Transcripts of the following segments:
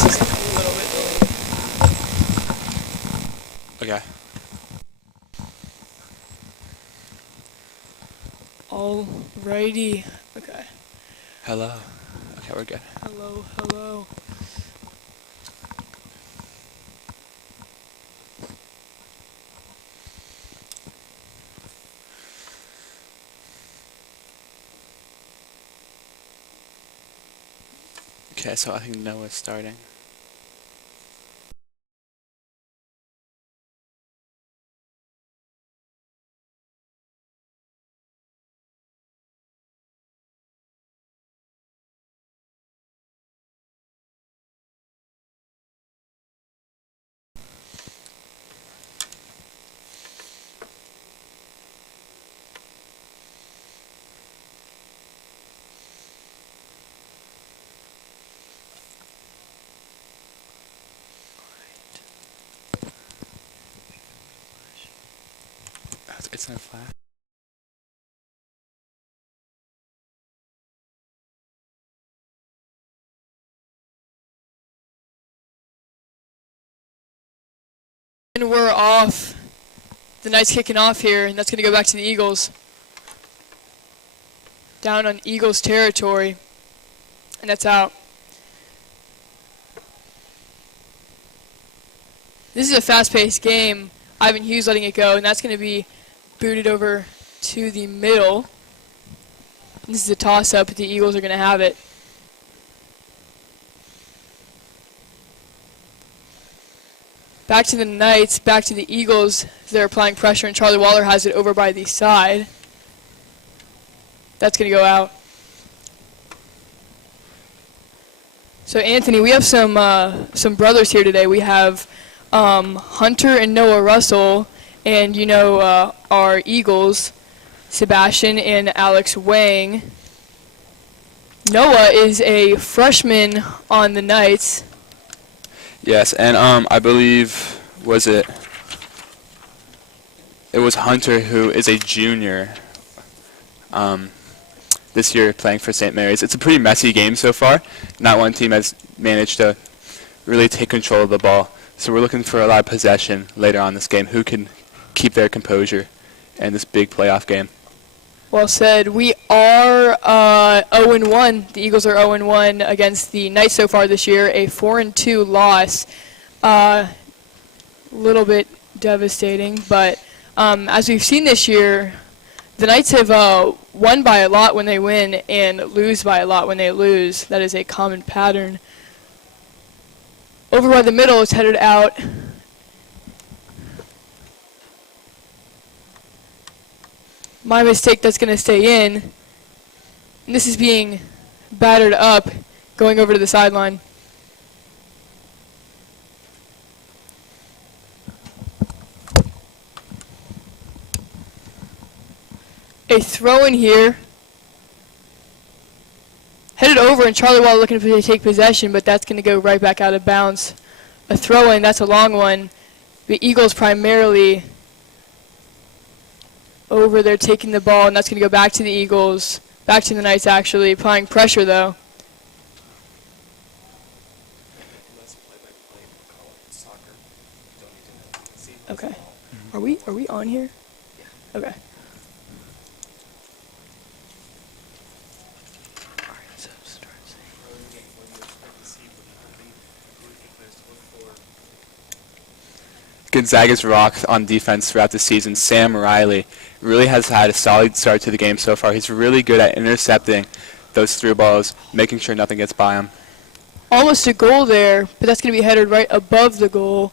this is a little bit delayed. Okay. Alrighty. Okay. Hello. Okay, we're good. Hello, hello. Okay, so I think Noah's starting. It's no flash. And we're off. The Knights kicking off here, and that's going to go back to the Eagles. Down on Eagles territory. And that's out. This is a fast-paced game. Ivan Hughes letting it go, and that's going to be booted over to the middle. This is a toss-up, but the Eagles are going to have it. Back to the Knights, back to the Eagles. They're applying pressure, and Charlie Waller has it over by the side. That's going to go out. So, Anthony, we have some brothers here today. We have Hunter and Noah Russell, and you know our Eagles, Sebastian and Alex Wang. Noah is a freshman on the Knights. Yes, and I believe it was Hunter, who is a junior this year playing for St. Mary's. It's a pretty messy game so far. Not one team has managed to really take control of the ball. So we're looking for a lot of possession later on this game. Who can keep their composure in this big playoff game? Well said. We are 0-1. The Eagles are 0-1 against the Knights so far this year. A 4-2 loss. A little bit devastating, but as we've seen this year, the Knights have won by a lot when they win and lose by a lot when they lose. That is a common pattern. Over by the middle is headed out. My mistake, that's going to stay in. And this is being battered up, going over to the sideline. A throw in here. Headed over, and Charlie Wall looking to take possession, but that's going to go right back out of bounds. A throw in, that's a long one. The Eagles primarily over there taking the ball, and that's going to go back to the Eagles. Back to the Knights, actually, applying pressure, though. Okay. Are we on here? Okay. Gonzaga's rock on defense throughout the season, Sam Riley, really has had a solid start to the game so far. He's really good at intercepting those through balls, making sure nothing gets by him. Almost a goal there, but that's going to be headed right above the goal.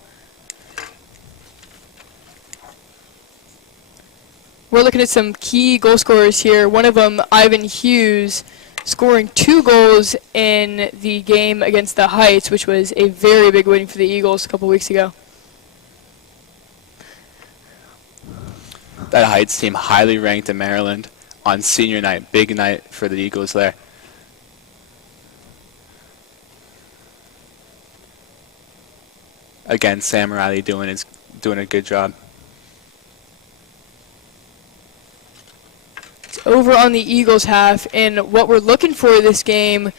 We're looking at some key goal scorers here. One of them, Ivan Hughes, scoring 2 goals in the game against the Heights, which was a very big win for the Eagles a couple weeks ago. That Heights team highly ranked in Maryland on senior night. Big night for the Eagles there. Again, Sam Riley doing a good job. It's over on the Eagles half, and what we're looking for this game,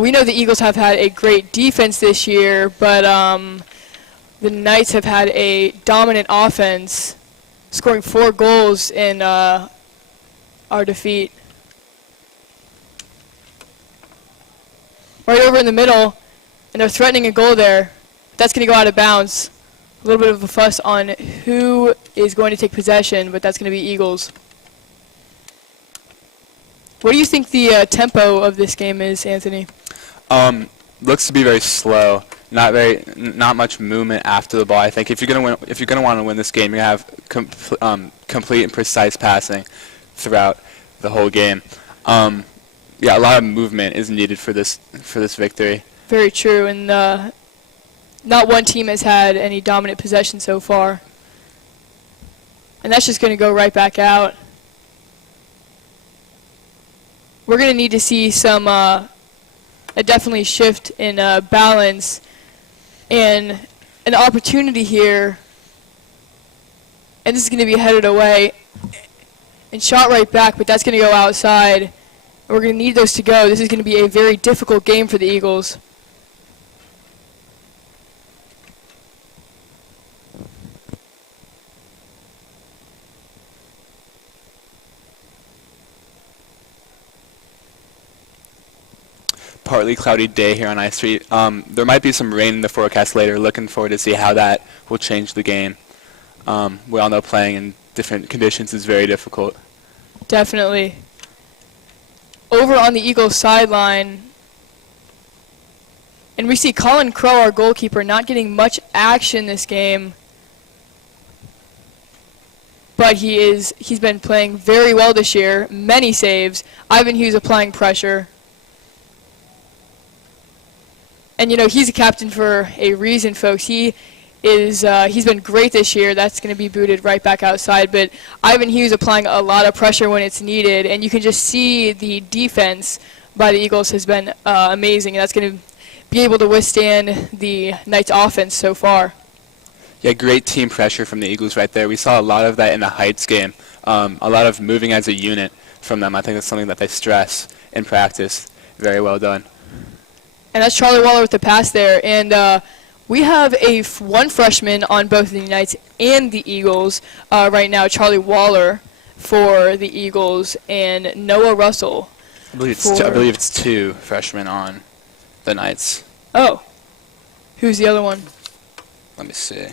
we know the Eagles have had a great defense this year, but the Knights have had a dominant offense, scoring 4 goals in our defeat. Right over in the middle, and they're threatening a goal there. That's going to go out of bounds. A little bit of a fuss on who is going to take possession, but that's going to be Eagles. What do you think the tempo of this game is, Anthony? Looks to be very slow. Not much movement after the ball. I think if you're going to want to win this game, you have complete and precise passing throughout the whole game. Yeah, a lot of movement is needed for this victory. Very true, and not one team has had any dominant possession so far. And that's just going to go right back out. We're going to need to see some a definitely shift in balance and an opportunity here. And this is going to be headed away and shot right back, but that's going to go outside. We're going to need those to go. This is going to be a very difficult game for the Eagles. Partly cloudy day here on I Street. There might be some rain in the forecast later. Looking forward to see how that will change the game. We all know playing in different conditions is very difficult. Definitely. Over on the Eagles sideline, and we see Colin Crow, our goalkeeper, not getting much action this game. But he's been playing very well this year. Many saves. Ivan Hughes applying pressure. And you know, he's a captain for a reason, folks. He's been great this year. That's going to be booted right back outside. But Ivan Hughes applying a lot of pressure when it's needed, and you can just see the defense by the Eagles has been amazing. And that's going to be able to withstand the Knights' offense so far. Yeah, great team pressure from the Eagles right there. We saw a lot of that in the Heights game. A lot of moving as a unit from them. I think that's something that they stress in practice. Very well done. And that's Charlie Waller with the pass there. And we have one freshman on both the Knights and the Eagles right now, Charlie Waller for the Eagles and Noah Russell. I believe it's 2 freshmen on the Knights. Oh. Who's the other one? Let me see.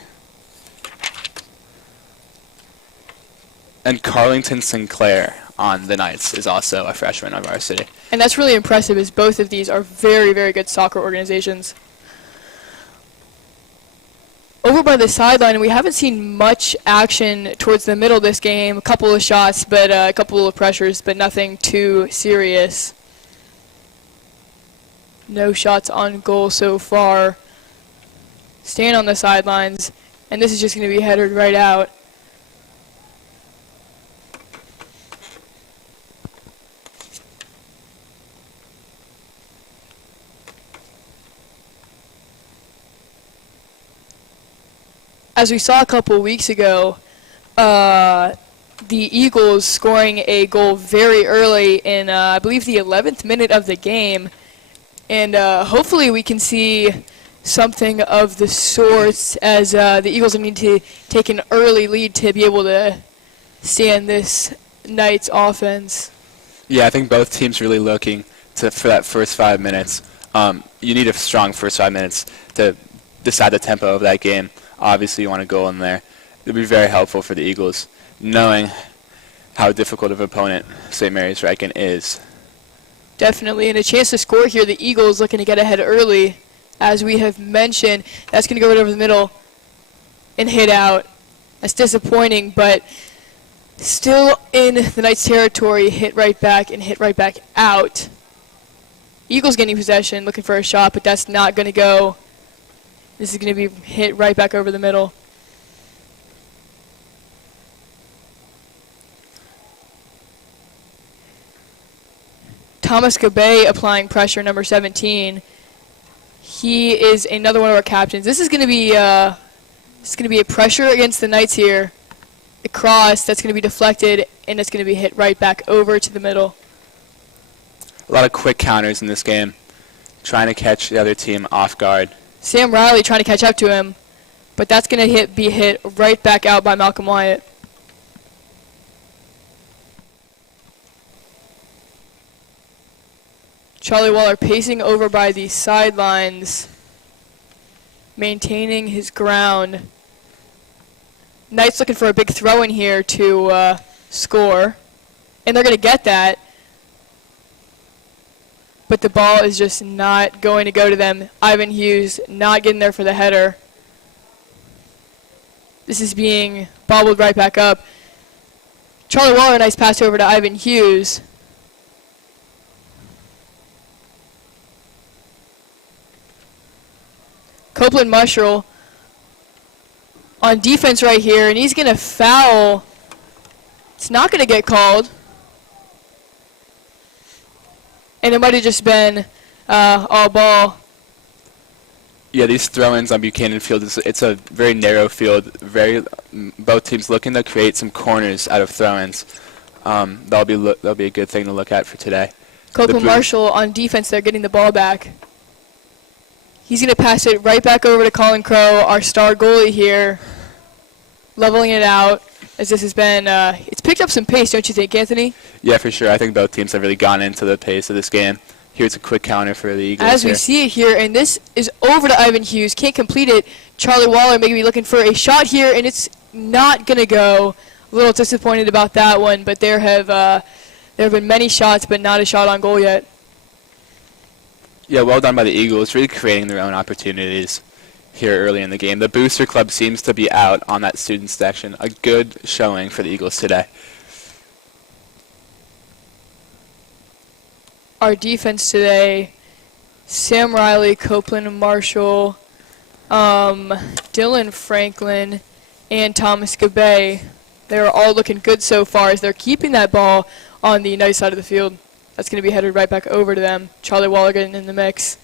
And Carlington Sinclair on the Knights is also a freshman on varsity. And that's really impressive, as both of these are very, very good soccer organizations. Over by the sideline, we haven't seen much action towards the middle of this game. A couple of shots, but a couple of pressures, but nothing too serious. No shots on goal so far. Staying on the sidelines, and this is just going to be headed right out. As we saw a couple of weeks ago, the Eagles scoring a goal very early in, I believe, the 11th minute of the game. And hopefully we can see something of the sorts, as the Eagles need to take an early lead to be able to stand this Knights offense. Yeah, I think both teams really looking for that first 5 minutes. You need a strong first 5 minutes to decide the tempo of that game. Obviously, you want to go in there. It would be very helpful for the Eagles, knowing how difficult of an opponent St. Mary's Ryken is. Definitely, and a chance to score here. The Eagles looking to get ahead early, as we have mentioned. That's going to go right over the middle and hit out. That's disappointing, but still in the Knights' territory. Hit right back and hit right back out. Eagles getting possession, looking for a shot, but that's not going to go. This is going to be hit right back over the middle. Thomas Gabay applying pressure, number 17. He is another one of our captains. This is going to be a pressure against the Knights here. across. That's going to be deflected, and it's going to be hit right back over to the middle. A lot of quick counters in this game, trying to catch the other team off guard. Sam Riley trying to catch up to him, but that's going to be hit right back out by Malcolm Wyatt. Charlie Waller pacing over by the sidelines, maintaining his ground. Knights looking for a big throw in here to score, and they're going to get that. But the ball is just not going to go to them. Ivan Hughes not getting there for the header. This is being bobbled right back up. Charlie Waller, nice pass over to Ivan Hughes. Copeland Marshall on defense right here, and he's going to foul. It's not going to get called. And it might have just been all ball. Yeah, these throw-ins on Buchanan Field, it's a very narrow field. Both teams looking to create some corners out of throw-ins. That'll be a good thing to look at for today. Copeland Marshall on defense, they're getting the ball back. He's going to pass it right back over to Colin Crow, our star goalie here, leveling it out. As this has been, it's picked up some pace, don't you think, Anthony? Yeah, for sure. I think both teams have really gone into the pace of this game. Here's a quick counter for the Eagles. As we see it here, and this is over to Ivan Hughes. Can't complete it. Charlie Waller maybe looking for a shot here, and it's not going to go. A little disappointed about that one, but there have been many shots, but not a shot on goal yet. Yeah, well done by the Eagles, really creating their own opportunities here early in the game. The Booster Club seems to be out on that student section. A good showing for the Eagles today. Our defense today, Sam Riley, Copeland Marshall, Dylan Franklin, and Thomas Gabay. They're all looking good so far as they're keeping that ball on the nice side of the field. That's going to be headed right back over to them. Charlie Waller getting in the mix.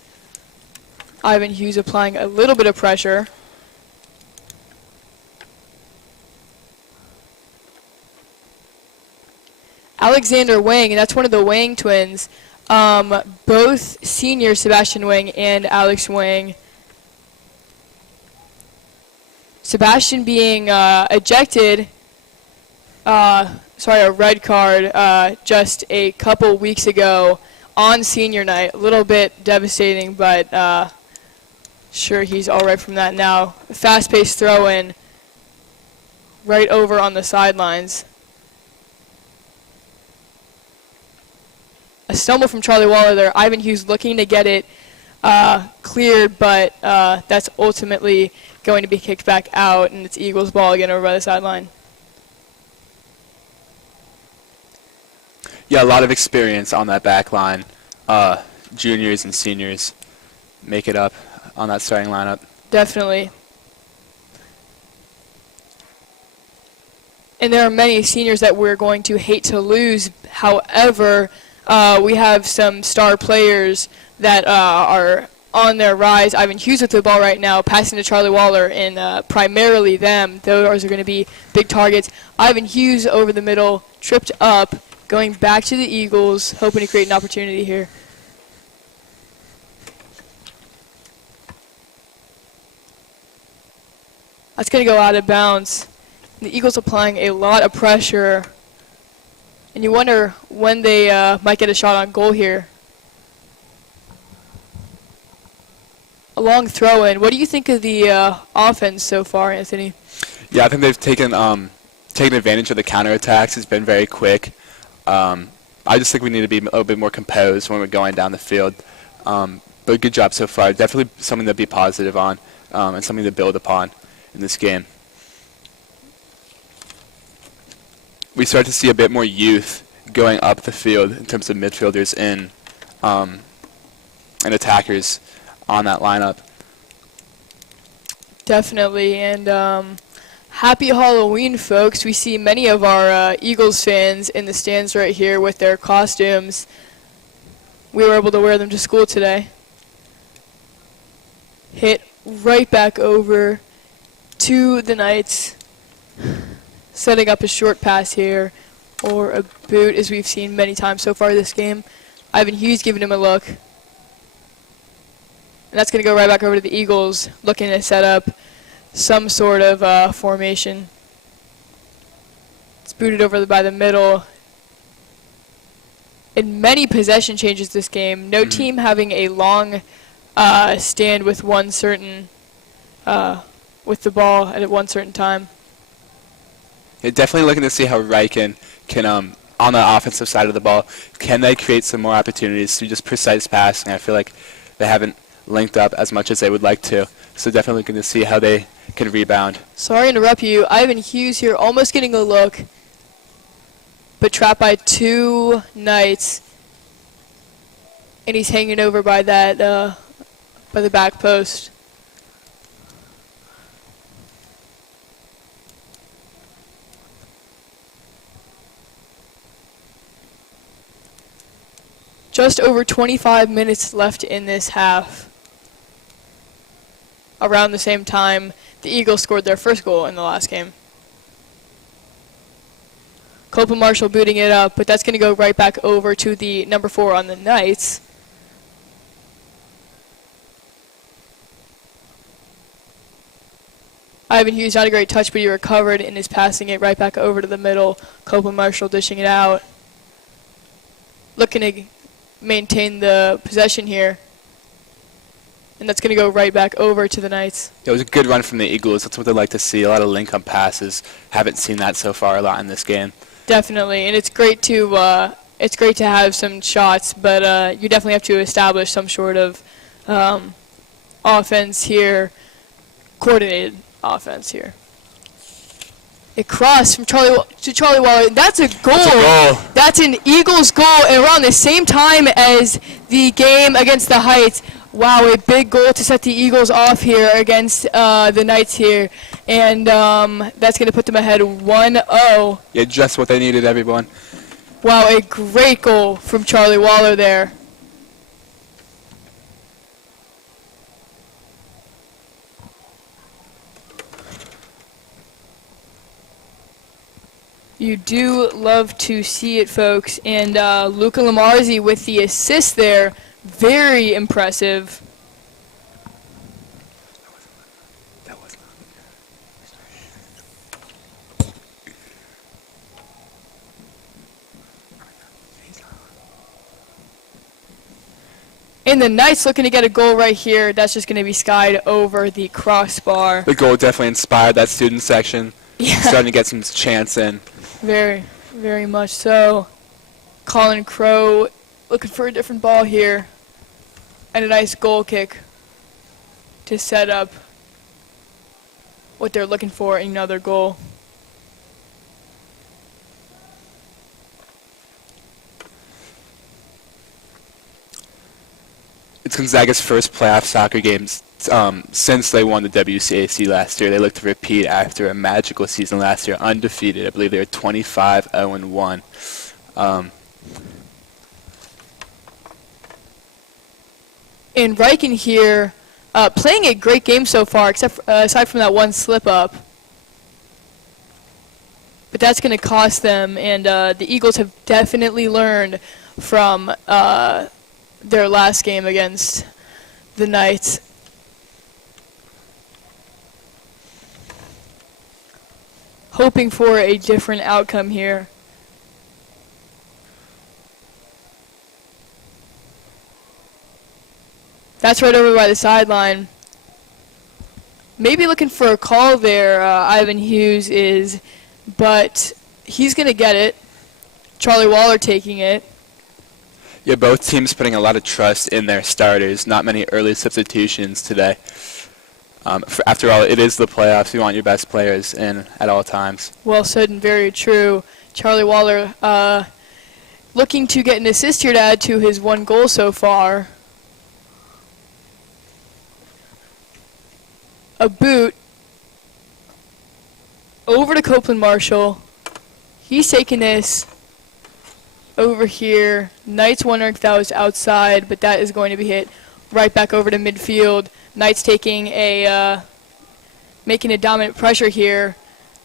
Ivan Hughes applying a little bit of pressure. Alexander Wang, and that's one of the Wang twins. Both seniors, Sebastian Wang and Alex Wang. Sebastian being ejected, a red card just a couple weeks ago on senior night. A little bit devastating, but sure he's all right from that now. Fast-paced throw-in right over on the sidelines. A stumble from Charlie Waller there. Ivan Hughes looking to get it cleared, but that's ultimately going to be kicked back out, and it's Eagles ball again over by the sideline. Yeah, a lot of experience on that back line. Juniors and seniors make it up on that starting lineup. Definitely. And there are many seniors that we're going to hate to lose. However, we have some star players that are on their rise. Ivan Hughes with the ball right now, passing to Charlie Waller, and primarily them. Those are going to be big targets. Ivan Hughes over the middle, tripped up, going back to the Eagles, hoping to create an opportunity here. That's going to go out of bounds. The Eagles applying a lot of pressure. And you wonder when they might get a shot on goal here. A long throw-in. What do you think of the offense so far, Anthony? Yeah, I think they've taken advantage of the counterattacks. It's been very quick. I just think we need to be a little bit more composed when we're going down the field. But good job so far. Definitely something to be positive on and something to build upon in this game. We start to see a bit more youth going up the field in terms of midfielders and attackers on that lineup. Definitely, and happy Halloween, folks. We see many of our Eagles fans in the stands right here with their costumes. We were able to wear them to school today. Hit right back over to the Knights. setting up a short pass here, or a boot, as we've seen many times so far this game. Ivan Hughes giving him a look. And that's going to go right back over to the Eagles, looking to set up some sort of formation. It's booted over by the middle. In many possession changes this game, no team having a long stand with one certain, with the ball at one certain time. Yeah, definitely looking to see how Ryken can, on the offensive side of the ball, can they create some more opportunities through just precise passing? I feel like they haven't linked up as much as they would like to. So definitely looking to see how they can rebound. Sorry to interrupt you. Ivan Hughes here almost getting a look, but trapped by two Knights. And he's hanging over by that, by the back post. Just over 25 minutes left in this half. Around the same time, the Eagles scored their first goal in the last game. Copeland Marshall booting it up, but that's going to go right back over to the number 4 on the Knights. Ivan Hughes, not a great touch, but he recovered and is passing it right back over to the middle. Copeland Marshall dishing it out. Looking to maintain the possession here. And that's going to go right back over to the Knights. It was a good run from the Eagles. That's what they like to see. A lot of link-up passes. Haven't seen that so far a lot in this game. Definitely, and it's great to have some shots, but you definitely have to establish some sort of offense here, coordinated offense here. It crossed from Charlie Waller. That's a goal. That's a goal. That's an Eagles goal, and around the same time as the game against the Heights. Wow, a big goal to set the Eagles off here against the Knights here. And that's going to put them ahead 1-0. Yeah, just what they needed, everyone. Wow, a great goal from Charlie Waller there. You do love to see it, folks. And Luca Lamarzi with the assist there. Very impressive. That was And the Knights looking to get a goal right here. That's just going to be skied over the crossbar. The goal definitely inspired that student section. Yeah. Starting to get some chance in. Very, very much so. Colin Crow looking for a different ball here. And a nice goal kick to set up what they're looking for in another goal. It's Gonzaga's first playoff soccer games since they won the WCAC last year. They look to repeat after a magical season last year, undefeated. I believe they were 25-0-1. And Ryken here playing a great game so far, except aside from that one slip-up. But that's going to cost them, and the Eagles have definitely learned from their last game against the Knights. Hoping for a different outcome here. That's right over by the sideline. Maybe looking for a call there, Ivan Hughes is, but he's going to get it. Charlie Waller taking it. Yeah, both teams putting a lot of trust in their starters. Not many early substitutions today. After all, it is the playoffs. You want your best players in at all times. Well said and very true. Charlie Waller looking to get an assist here to add to his one goal so far. A boot over to Copeland Marshall. He's taking this over here. Knights wondering if that was outside, but that is going to be hit right back over to midfield. Knights taking a making a dominant pressure here.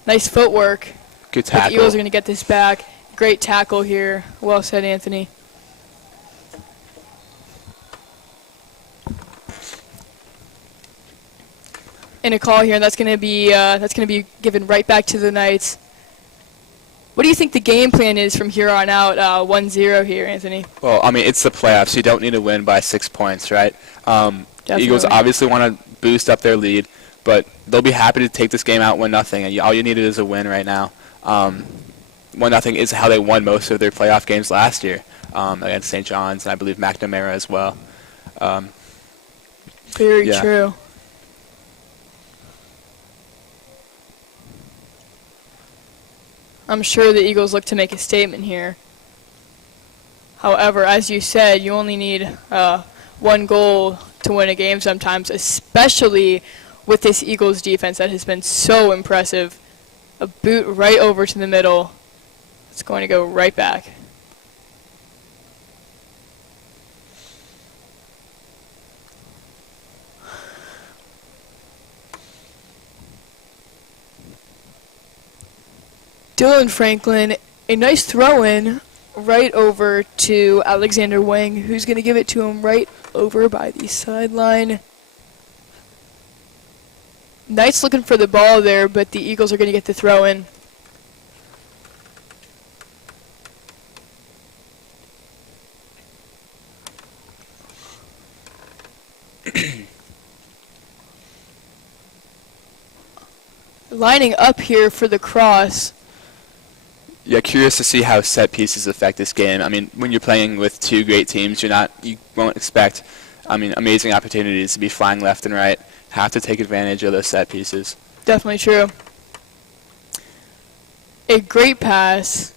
Nice footwork. Good But tackle. the Eagles are going to get this back. Great tackle here. Well said, Anthony. And a call here, and that's going to be given right back to the Knights. What do you think the game plan is from here on out? 1-0 here, Anthony. Well, I mean, it's the playoffs. You don't need to win by 6 points, right? Eagles obviously want to boost up their lead, but they'll be happy to take this game out 1-0. And all you needed is a win right now. 1-0 is how they won most of their playoff games last year against St. John's, and I believe McNamara as well. Very true. I'm sure the Eagles look to make a statement here. However, as you said, you only need one goal to win a game sometimes, especially with this Eagles defense that has been so impressive. A boot right over to the middle. It's going to go right back. Dylan Franklin, a nice throw-in right over to Alexander Wang, who's going to give it to him right over by the sideline. Knights looking for the ball there, but the Eagles are going to get the throw-in. Lining up here for the cross. Yeah, curious to see how set pieces affect this game. I mean, when you're playing with two great teams, you won't expect, amazing opportunities to be flying left and right. Have to take advantage of those set pieces. Definitely true. A great pass.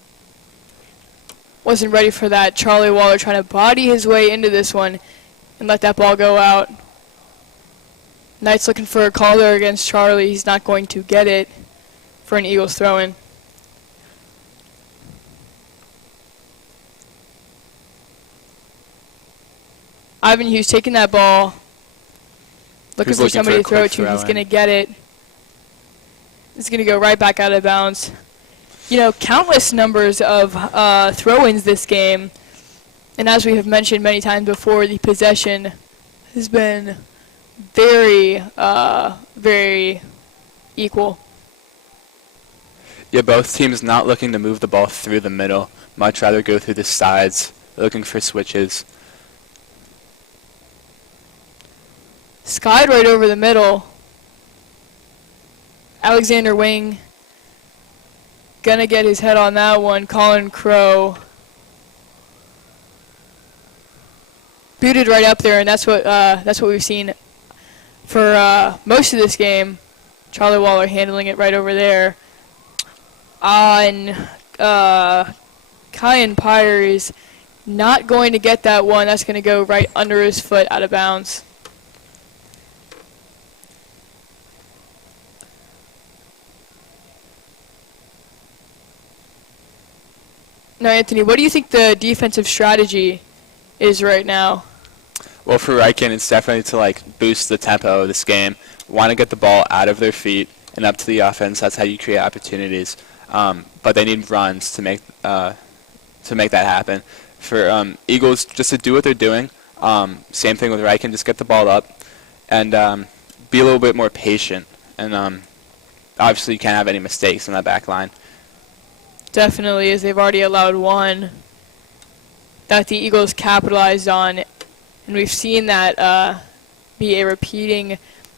Wasn't ready for that. Charlie Waller trying to body his way into this one and let that ball go out. Knights looking for a call there against Charlie. He's not going to get it for an Eagles throw-in. Ivan Hughes taking that ball, looking for somebody to throw it to. He's going to get it. It's going to go right back out of bounds. You know, countless numbers of throw-ins this game. And as we have mentioned many times before, the possession has been very, very equal. Yeah, both teams not looking to move the ball through the middle. Much rather go through the sides, looking for switches. Skied right over the middle. Alexander Wing gonna get his head on that one. Colin Crow booted right up there, and that's what we've seen for most of this game. Charlie Waller handling it right over there. And Kyan Pyre is not going to get that one. That's going to go right under his foot out of bounds. Now, Anthony, what do you think the defensive strategy is right now? Well, for Ryken, it's definitely to boost the tempo of this game. Want to get the ball out of their feet and up to the offense. That's how you create opportunities. But they need runs to make that happen. For Eagles, just to do what they're doing. Same thing with Ryken. Just get the ball up and be a little bit more patient. And obviously, you can't have any mistakes in that back line. Definitely, as they've already allowed one that the Eagles capitalized on. And we've seen that be a repeating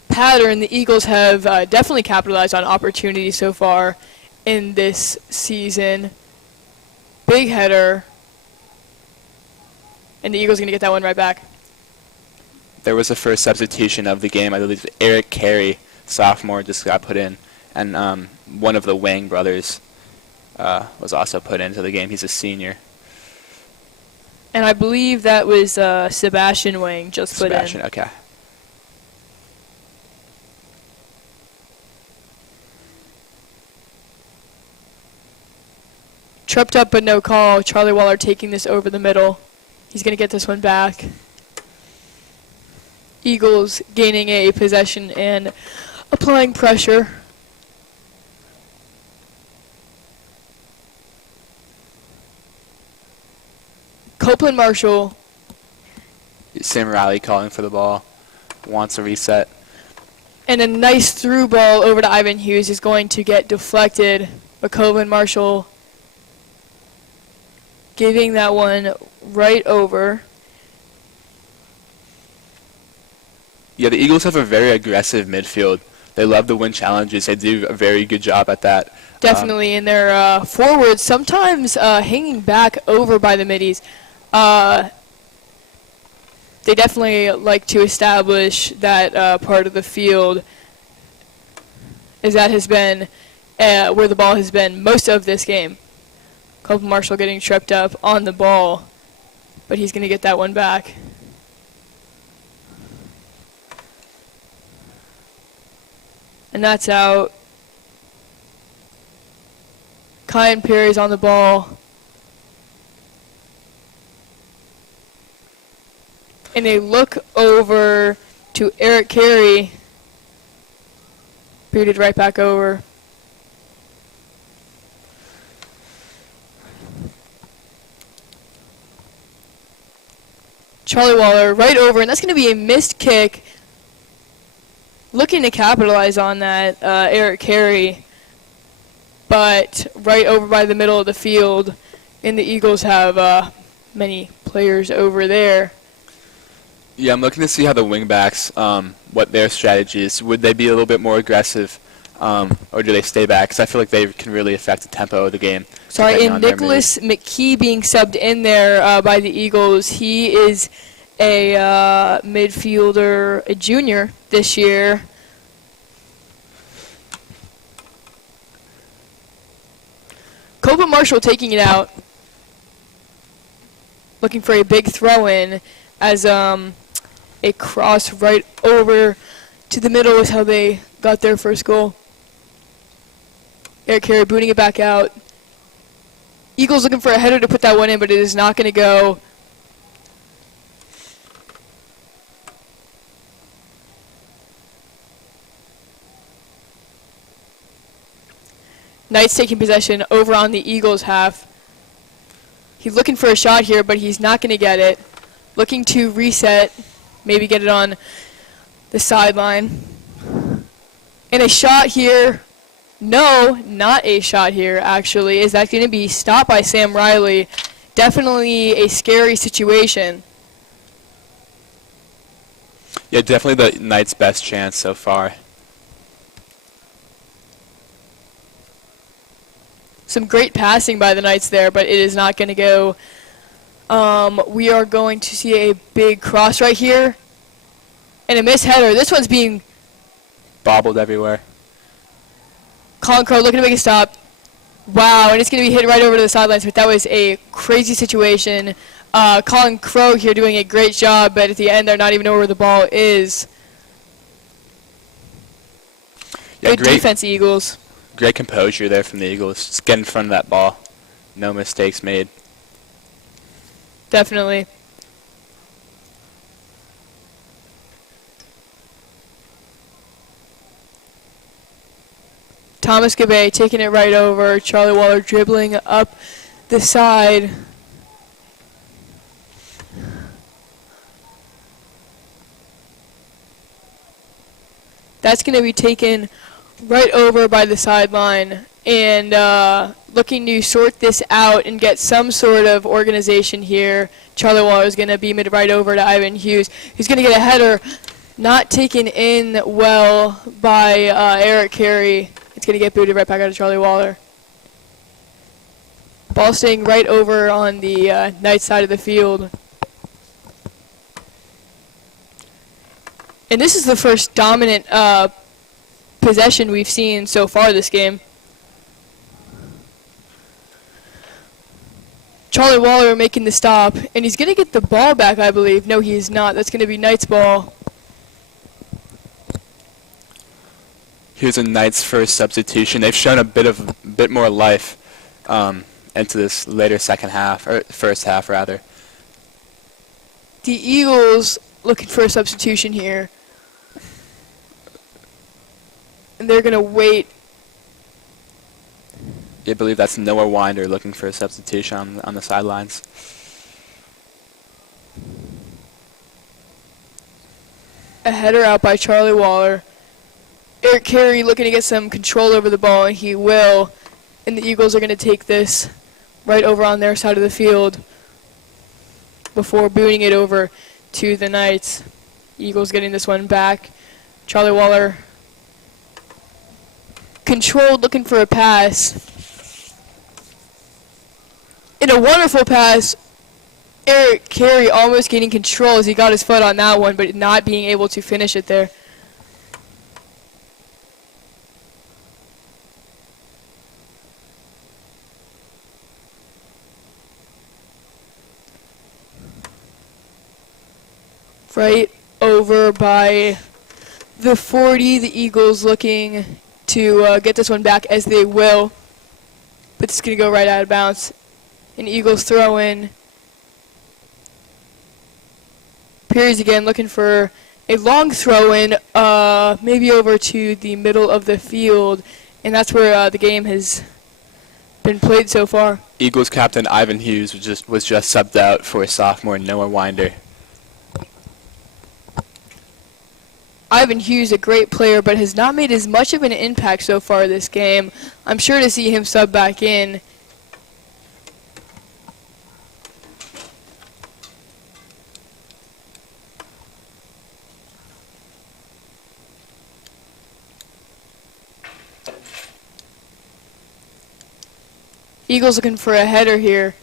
pattern. The Eagles have definitely capitalized on opportunities so far in this season. Big header. And the Eagles are going to get that one right back. There was the first substitution of the game. I believe Eric Carey, sophomore, just got put in. And one of the Wang brothers was also put into the game. He's a senior. And I believe that was Sebastian Wang just put in. Sebastian, okay. Tripped up but no call. Charlie Waller taking this over the middle. He's going to get this one back. Eagles gaining a possession and applying pressure. Copeland Marshall. Sam Riley calling for the ball. Wants a reset. And a nice through ball over to Ivan Hughes is going to get deflected. But Copeland Marshall giving that one right over. Yeah, the Eagles have a very aggressive midfield. They love to win challenges. They do a very good job at that. Definitely, in their forwards, sometimes hanging back over by the middies. They definitely like to establish that part of the field, as that has been where the ball has been most of this game. Copeland Marshall getting tripped up on the ball, but he's going to get that one back. And that's out. Kyan Perry's on the ball. And a look over to Eric Carey. Booted right back over. Charlie Waller right over, and that's going to be a missed kick. Looking to capitalize on that, Eric Carey. But right over by the middle of the field, and the Eagles have many players over there. Yeah, I'm looking to see how the wingbacks, what their strategy is. Would they be a little bit more aggressive, or do they stay back? Because I feel like they can really affect the tempo of the game. Sorry, and Nicholas McKee being subbed in there by the Eagles. He is a midfielder, a junior this year. Copeland Marshall taking it out. Looking for a big throw-in as a cross right over to the middle is how they got their first goal. Eric Carey booting it back out. Eagles looking for a header to put that one in, but it is not going to go. Knights taking possession over on the Eagles half. He's looking for a shot here, but he's not going to get it. Looking to reset, maybe get it on the sideline. And a shot here. No, not a shot here, actually. Is that going to be stopped by Sam Riley? Definitely a scary situation. Yeah, definitely the Knights' best chance so far. Some great passing by the Knights there, but it is not going to go. We are going to see a big cross right here. And a missed header. This one's being Bobbled everywhere. Colin Crow looking to make a stop. Wow, and it's going to be hit right over to the sidelines, but that was a crazy situation. Colin Crow here doing a great job, but at the end they're not even know where the ball is. Yeah, Good defense, Eagles. Great composure there from the Eagles. Just get in front of that ball. No mistakes made. Definitely. Thomas Gabay taking it right over. Charlie Waller dribbling up the side. That's going to be taken right over by the sideline, and looking to sort this out and get some sort of organization here. Charlie Waller is going to beam it right over to Ivan Hughes. He's going to get a header, not taken in well by Eric Carey. It's going to get booted right back out of Charlie Waller. Ball staying right over on the Knights side of the field. And this is the first dominant possession we've seen so far this game. Charlie Waller making the stop, and he's going to get the ball back, I believe. No, he is not. That's going to be Knights' ball. Here's a Knights' first substitution. They've shown a bit more life into this later second half, or first half rather. The Eagles looking for a substitution here. And they're going to wait. I believe that's Noah Winder looking for a substitution on the sidelines. A header out by Charlie Waller. Eric Carey looking to get some control over the ball, and he will. And the Eagles are going to take this right over on their side of the field before booting it over to the Knights. Eagles getting this one back. Charlie Waller controlled, looking for a pass. In a wonderful pass, Eric Carey almost getting control as he got his foot on that one, but not being able to finish it there. Right over by the 40, the Eagles looking to get this one back, as they will. But it's going to go right out of bounds. An Eagles throw in. Perry's again looking for a long throw in, maybe over to the middle of the field. And that's where the game has been played so far. Eagles captain Ivan Hughes was just subbed out for sophomore Noah Winder. Ivan Hughes, a great player, but has not made as much of an impact so far this game. I'm sure to see him sub back in. Eagles looking for a header here.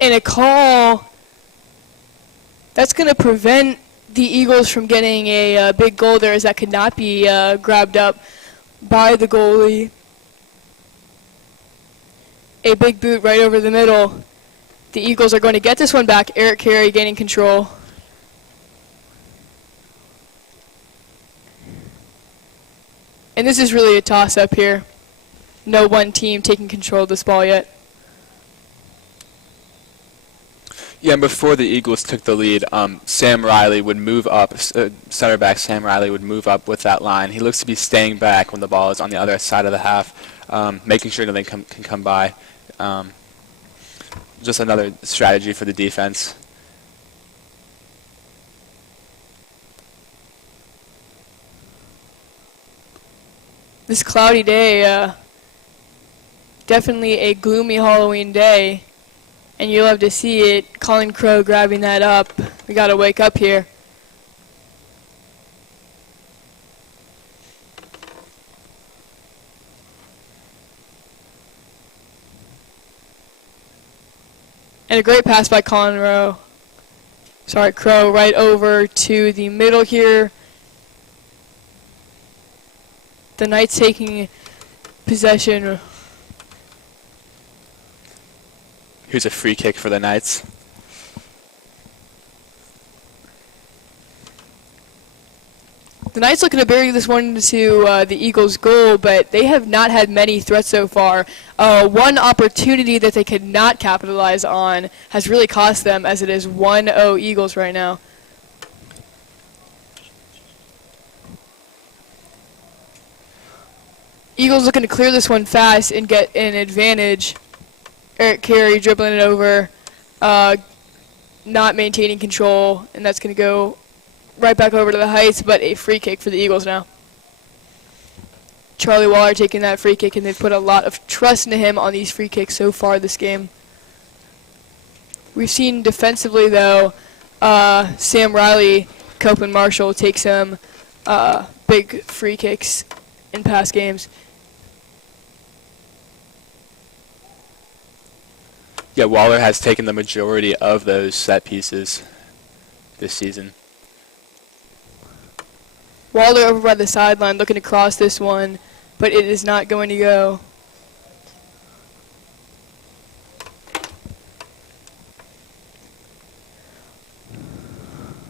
And a call that's going to prevent the Eagles from getting a big goal there, as that could not be grabbed up by the goalie. A big boot right over the middle. The Eagles are going to get this one back. Eric Carey gaining control. And this is really a toss-up here. No one team taking control of this ball yet. Yeah, and before the Eagles took the lead, Sam Riley would move up, center back Sam Riley would move up with that line. He looks to be staying back when the ball is on the other side of the half, making sure nothing can come by. Just another strategy for the defense. This cloudy day, definitely a gloomy Halloween day. And you love to see it. Colin Crow grabbing that up. We got to wake up here. And a great pass by Crow right over to the middle here. The Knights taking possession. Here's a free kick for the Knights. The Knights looking to bury this one into the Eagles' goal, but they have not had many threats so far. One opportunity that they could not capitalize on has really cost them, as it is 1-0 Eagles right now. Eagles looking to clear this one fast and get an advantage. Eric Carey dribbling it over, not maintaining control, and that's going to go right back over to the Heights, but a free kick for the Eagles now. Charlie Waller taking that free kick, and they've put a lot of trust into him on these free kicks so far this game. We've seen defensively, though, Sam Riley, Copeland Marshall take some big free kicks in past games. Yeah, Waller has taken the majority of those set pieces this season. Waller over by the sideline looking to cross this one, but it is not going to go.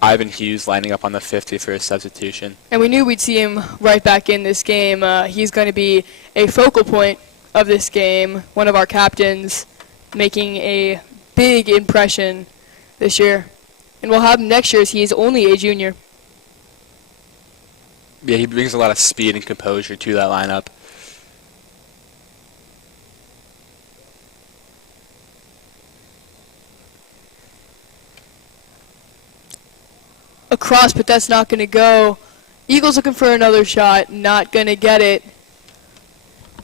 Ivan Hughes lining up on the 50 for a substitution. And we knew we'd see him right back in this game. He's going to be a focal point of this game, one of our captains, making a big impression this year. And we'll have him next year, as he is only a junior. Yeah, he brings a lot of speed and composure to that lineup. across, but that's not going to go. Eagles looking for another shot, not going to get it.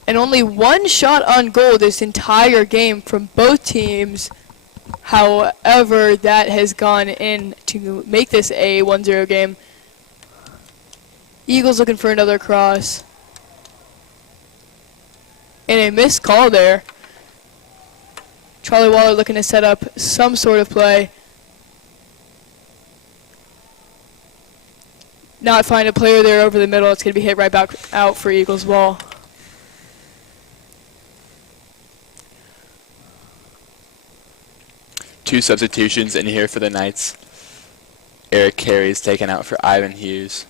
And only one shot on goal this entire game from both teams. However, that has gone in to make this a 1-0 game. Eagles looking for another cross. And a missed call there. Charlie Waller looking to set up some sort of play. Not find a player there over the middle. It's going to be hit right back out for Eagles ball. Two substitutions in here for the Knights. Eric Carey's taken out for Ivan Hughes.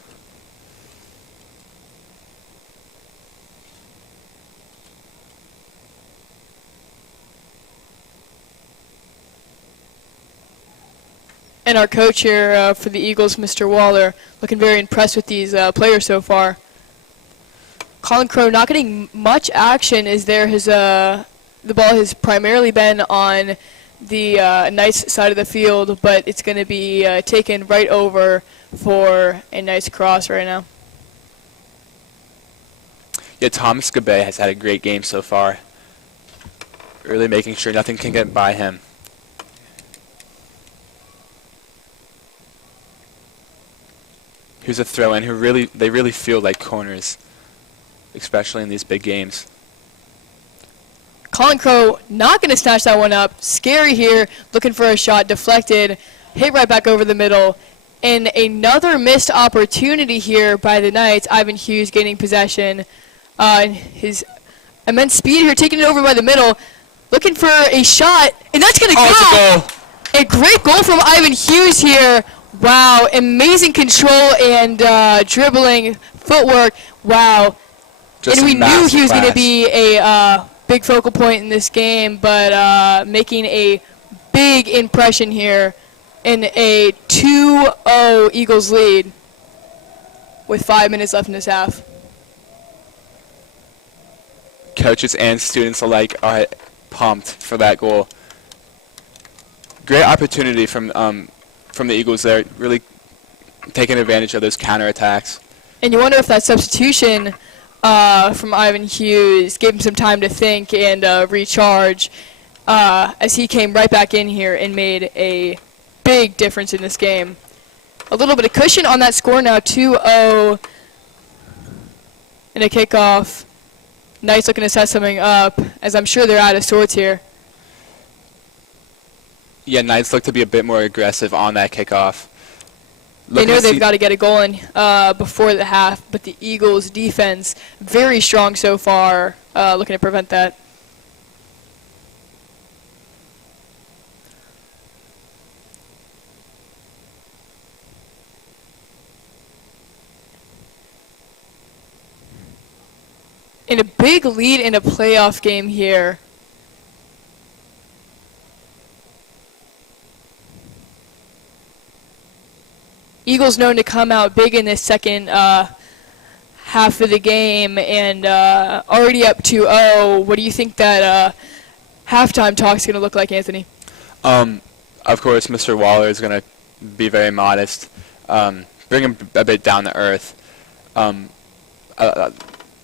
And our coach here for the Eagles, Mr. Waller, looking very impressed with these players so far. Colin Crow not getting much action as there has the ball has primarily been on the Knights side of the field, but it's going to be taken right over for a nice cross right now. Yeah, Thomas Gabay has had a great game so far. Really making sure nothing can get by him. Here's a throw-in they really feel like corners, especially in these big games. Colin Crow not going to snatch that one up. Scary here, looking for a shot, deflected, hit right back over the middle. And another missed opportunity here by the Knights. Ivan Hughes gaining possession. His immense speed here, taking it over by the middle, looking for a shot, and that's going to go! It's a goal! A great goal from Ivan Hughes here. Wow, amazing control and dribbling, footwork. Wow. Just and we knew he was going to class. be a big focal point in this game, but making a big impression here in a 2-0 Eagles lead with 5 minutes left in this half. Coaches and students alike are pumped for that goal. Great opportunity from the Eagles there, really taking advantage of those counterattacks. And you wonder if that substitution from Ivan Hughes gave him some time to think and recharge as he came right back in here and made a big difference in this game. A little bit of cushion on that score now, 2-0 in a kickoff. Knights looking to set something up, as I'm sure they're out of sorts here. Yeah, Knights look to be a bit more aggressive on that kickoff. They know they've got to get a goal in before the half, but the Eagles' defense, very strong so far, looking to prevent that. In a big lead in a playoff game here. Eagles known to come out big in this second half of the game and already up 2-0. What do you think that halftime talk is going to look like, Anthony? Of course, Mr. Waller is going to be very modest, bring him a bit down to earth.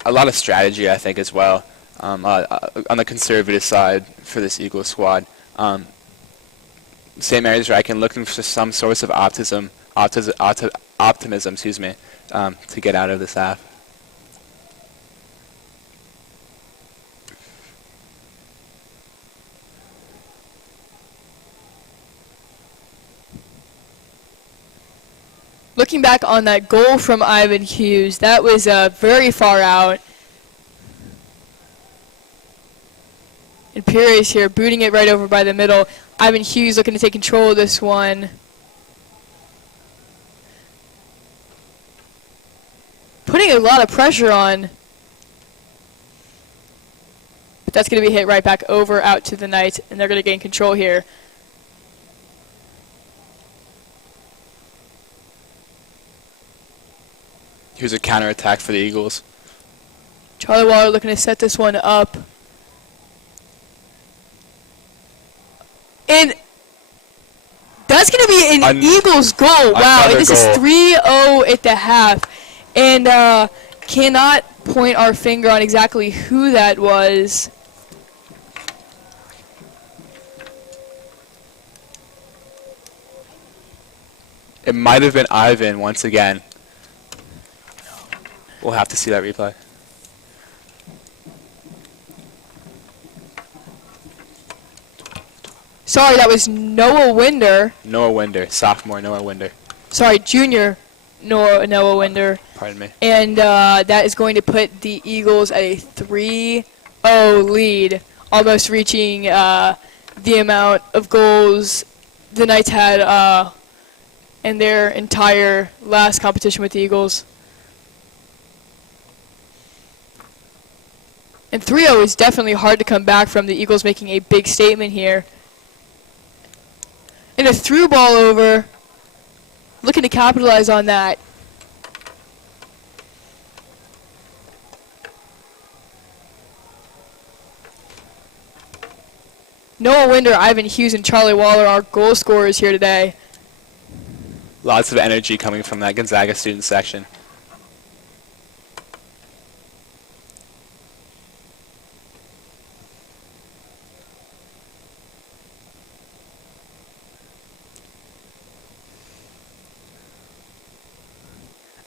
A lot of strategy, I think, as well, on the conservative side for this Eagles squad. St. Mary's Ryken looking for some source of optimism, to get out of this half. Looking back on that goal from Ivan Hughes, that was very far out. And Pires here booting it right over by the middle. Ivan Hughes looking to take control of this one. Putting a lot of pressure on. But that's going to be hit right back over out to the Knights, and they're going to gain control here. Here's a counterattack for the Eagles. Charlie Waller looking to set this one up. And That's going to be an Eagles goal. Wow, Another this goal. is 3-0 at the half. And cannot point our finger on exactly who that was. It might have been Ivan once again. We'll have to see that replay. Sorry, that was Noah Winder. Noah Winder, sophomore Noah Winder. Sorry, junior Noah Winder. Pardon me. And that is going to put the Eagles at a 3-0 lead, almost reaching the amount of goals the Knights had in their entire last competition with the Eagles. And 3-0 is definitely hard to come back from. The Eagles making a big statement here. And a through ball over, looking to capitalize on that. Noah Winder, Ivan Hughes, and Charlie Waller are goal scorers here today. Lots of energy coming from that Gonzaga student section.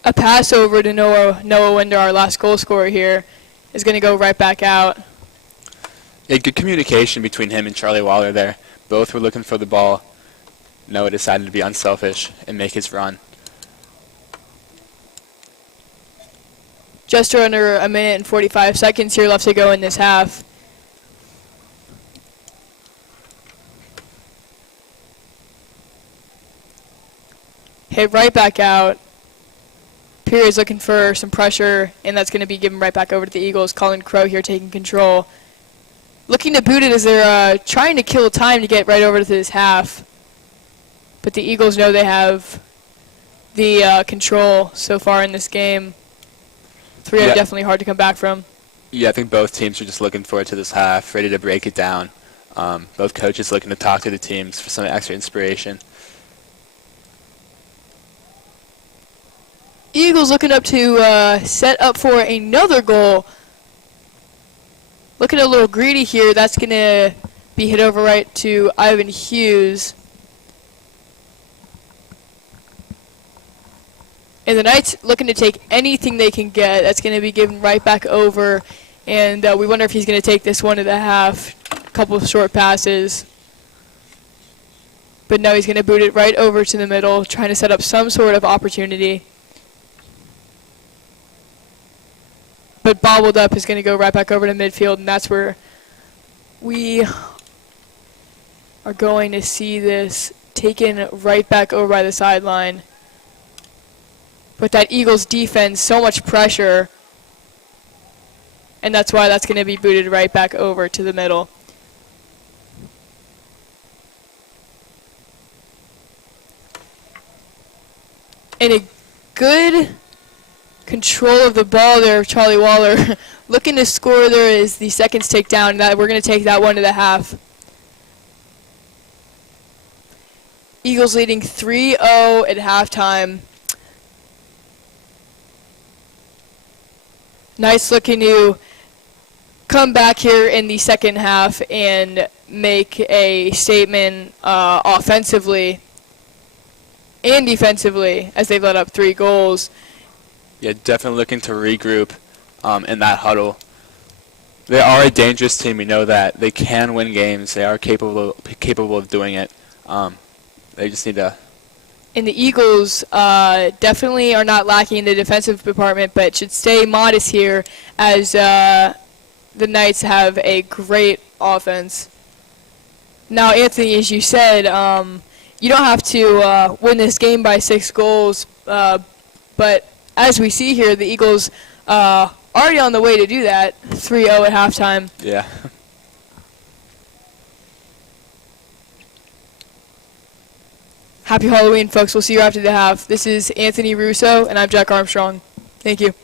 A pass over to Noah Winder, our last goal scorer here, is going to go right back out. Yeah, good communication between him and Charlie Waller there. Both were looking for the ball. Noah decided to be unselfish and make his run. Just under a minute and 45 seconds here left to go in this half. Hit right back out. Perry's looking for some pressure, and that's going to be given right back over to the Eagles. Colin Crow here taking control. Looking to boot it as they're trying to kill time to get right over to this half. But the Eagles know they have the control so far in this game. 3-0 definitely hard to come back from. Yeah, I think both teams are just looking forward to this half, ready to break it down. Both coaches looking to talk to the teams for some extra inspiration. Eagles looking up to set up for another goal. Looking a little greedy here. That's going to be hit over right to Ivan Hughes. And the Knights looking to take anything they can get. That's going to be given right back over. And we wonder if he's going to take this one to the half. A couple of short passes. But no, he's going to boot it right over to the middle, trying to set up some sort of opportunity. But bobbled up is going to go right back over to midfield, and that's where we are going to see this taken right back over by the sideline. But that Eagles defense, so much pressure, and that's why that's going to be booted right back over to the middle. And a good control of the ball there, Charlie Waller. Looking to score there as the seconds tick down. That we're going to take that one to the half. Eagles leading 3-0 at halftime. Nice looking to come back here in the second half and make a statement offensively and defensively as they've let up 3 goals. Yeah, definitely looking to regroup in that huddle. They are a dangerous team. We know that. They can win games. They are capable of doing it. They just need to. And the Eagles definitely are not lacking in the defensive department, but should stay modest here as the Knights have a great offense. Now, Anthony, as you said, you don't have to win this game by 6 goals, but as we see here, the Eagles already on the way to do that, 3-0 at halftime. Yeah. Happy Halloween, folks. We'll see you after the half. This is Anthony Russo, and I'm Jack Armstrong. Thank you.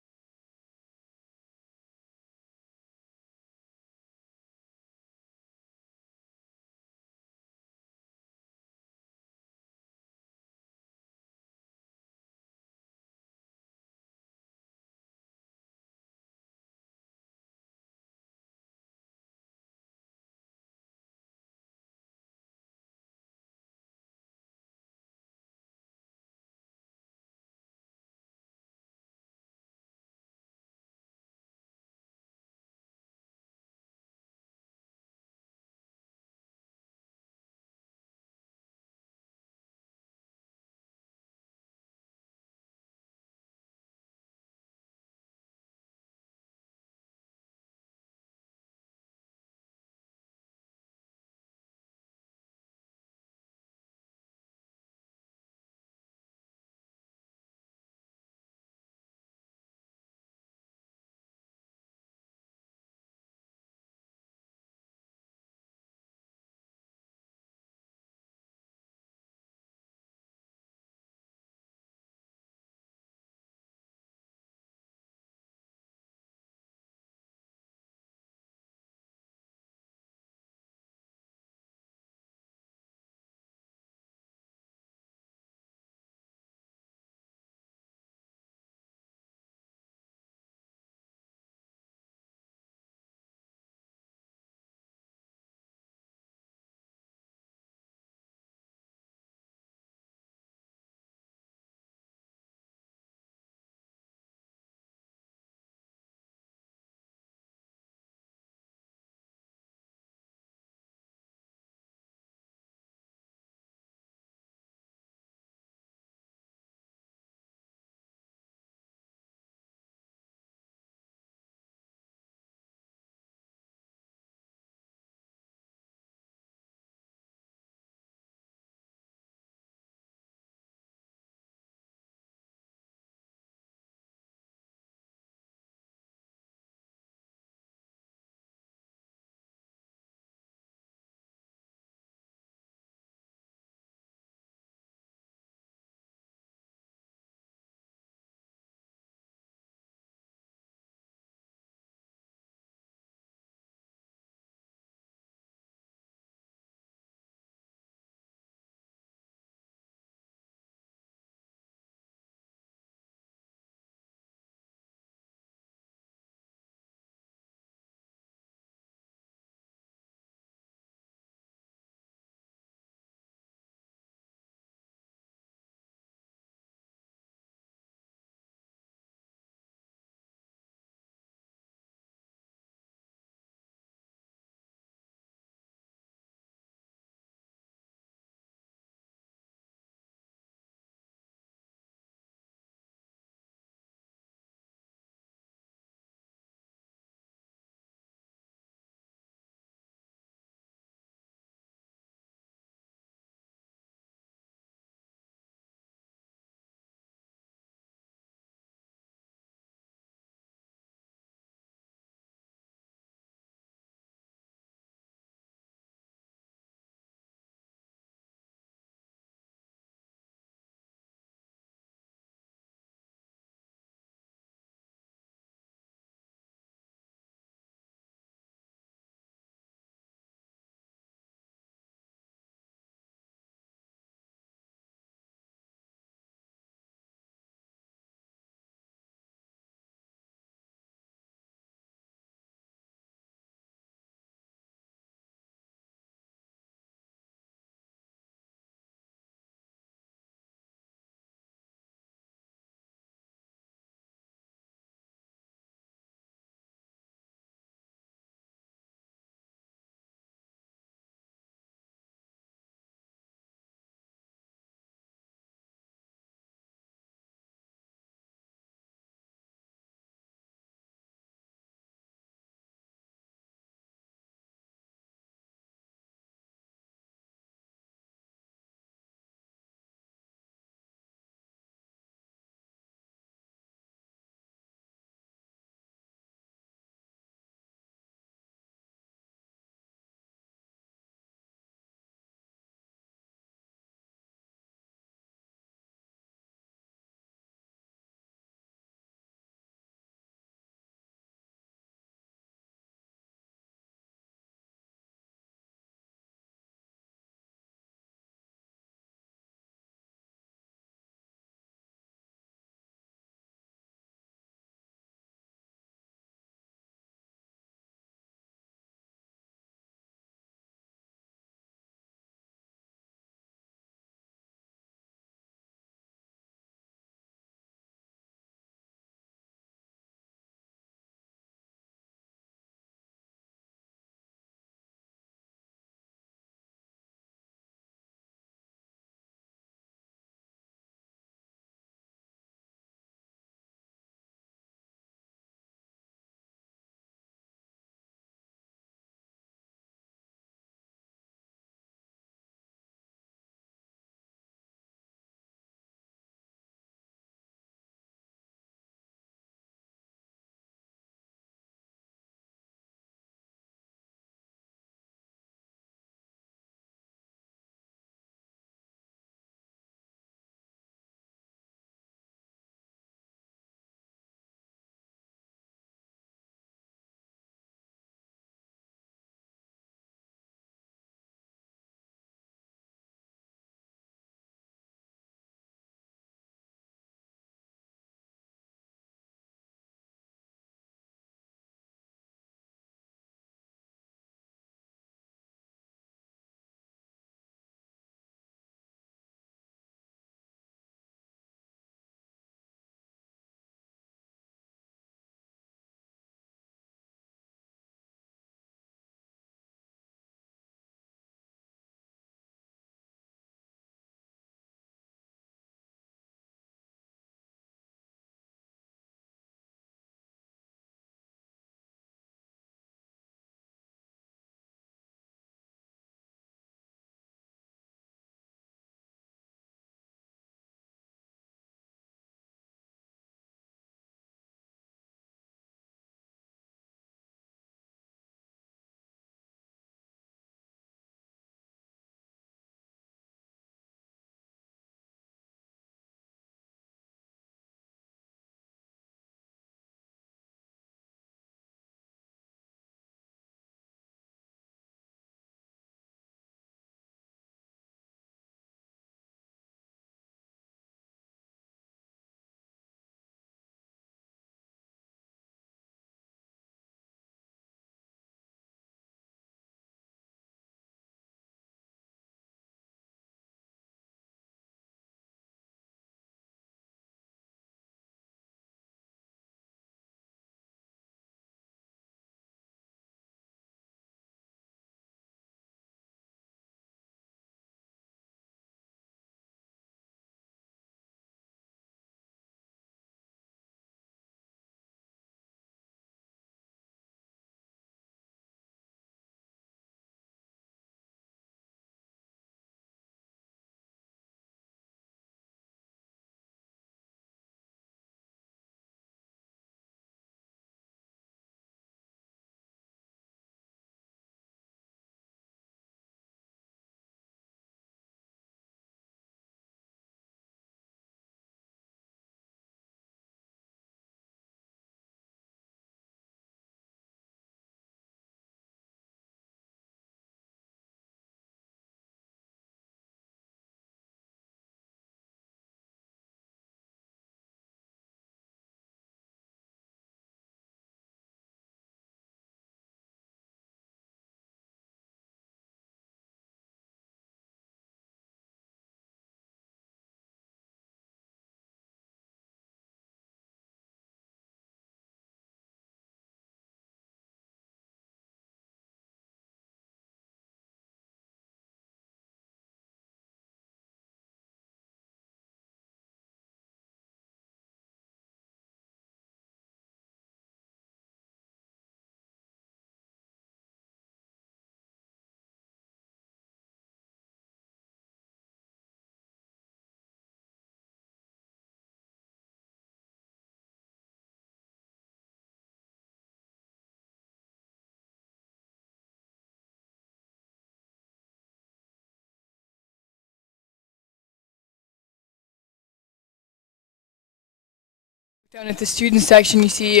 Down at the student section, you see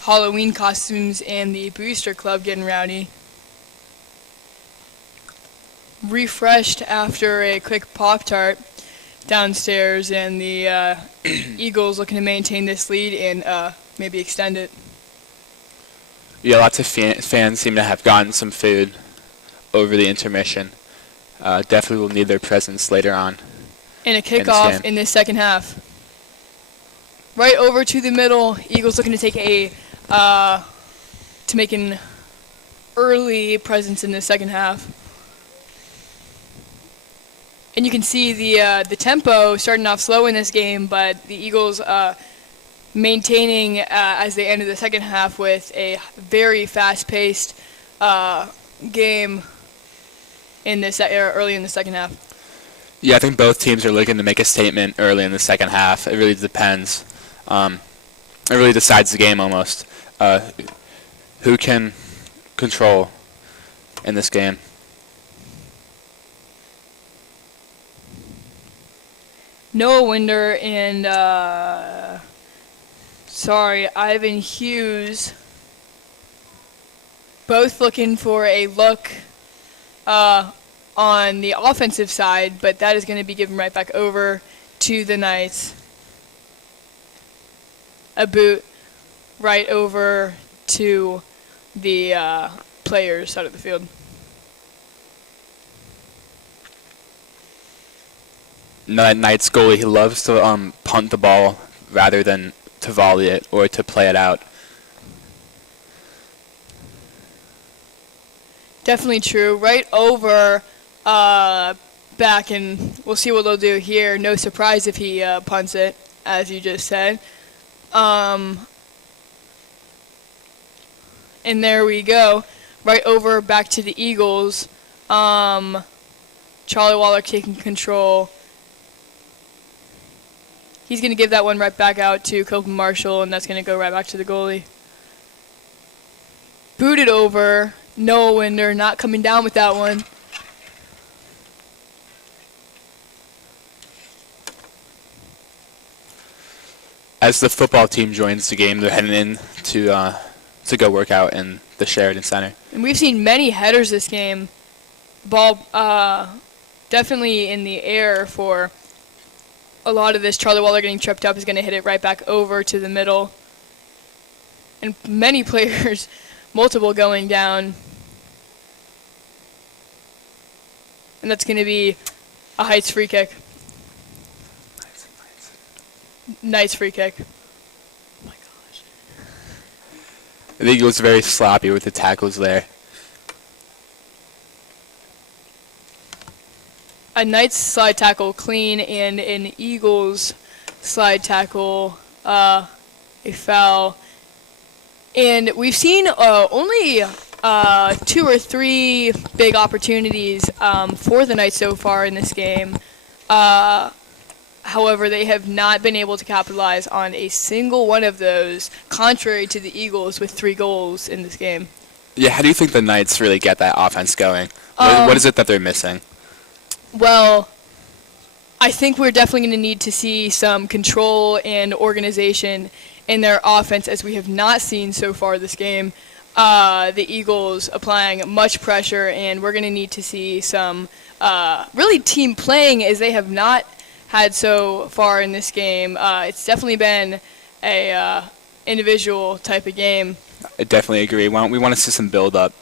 Halloween costumes and the Booster Club getting rowdy. Refreshed after a quick Pop-Tart downstairs, and the Eagles looking to maintain this lead and maybe extend it. Yeah, lots of fans seem to have gotten some food over the intermission. Definitely will need their presence later on. And a kickoff in this second half. Right over to the middle. Eagles looking to take to make an early presence in the second half. And you can see the tempo starting off slow in this game, but the Eagles maintaining as they enter the second half with a very fast-paced game in this early in the second half. Yeah, I think both teams are looking to make a statement early in the second half. It really depends. It really decides the game almost. Who can control in this game? Noah Winder and Ivan Hughes both looking for a look on the offensive side, but that is going to be given right back over to the Knights. A boot right over to the players side of the field. Knights goalie, he loves to punt the ball rather than to volley it or to play it out. Definitely true. Right over back, and we'll see what they'll do here. No surprise if he punts it, as you just said. And there we go. Right over back to the Eagles. Charlie Waller taking control. He's going to give that one right back out to Copeland Marshall, and that's going to go right back to the goalie. Booted over. Noah Winder not coming down with that one. As the football team joins the game, they're heading in to go work out in the Sheridan Center. And we've seen many headers this game. Ball definitely in the air for a lot of this. Charlie Waller getting tripped up is going to hit it right back over to the middle. And many players, multiple going down. And that's going to be a Heights free kick. Nice free kick. Oh my gosh. I think he was very sloppy with the tackles there. A Knights slide tackle clean, and an Eagles slide tackle a foul. And we've seen only 2 or 3 big opportunities for the Knights so far in this game. However, they have not been able to capitalize on a single one of those, contrary to the Eagles with 3 goals in this game. Yeah, how do you think the Knights really get that offense going? What is it that they're missing? Well, I think we're definitely going to need to see some control and organization in their offense, as we have not seen so far this game. The Eagles applying much pressure, and we're going to need to see some really team playing, as they have not had so far in this game. It's definitely been a individual type of game. I definitely agree. We want to see some build-up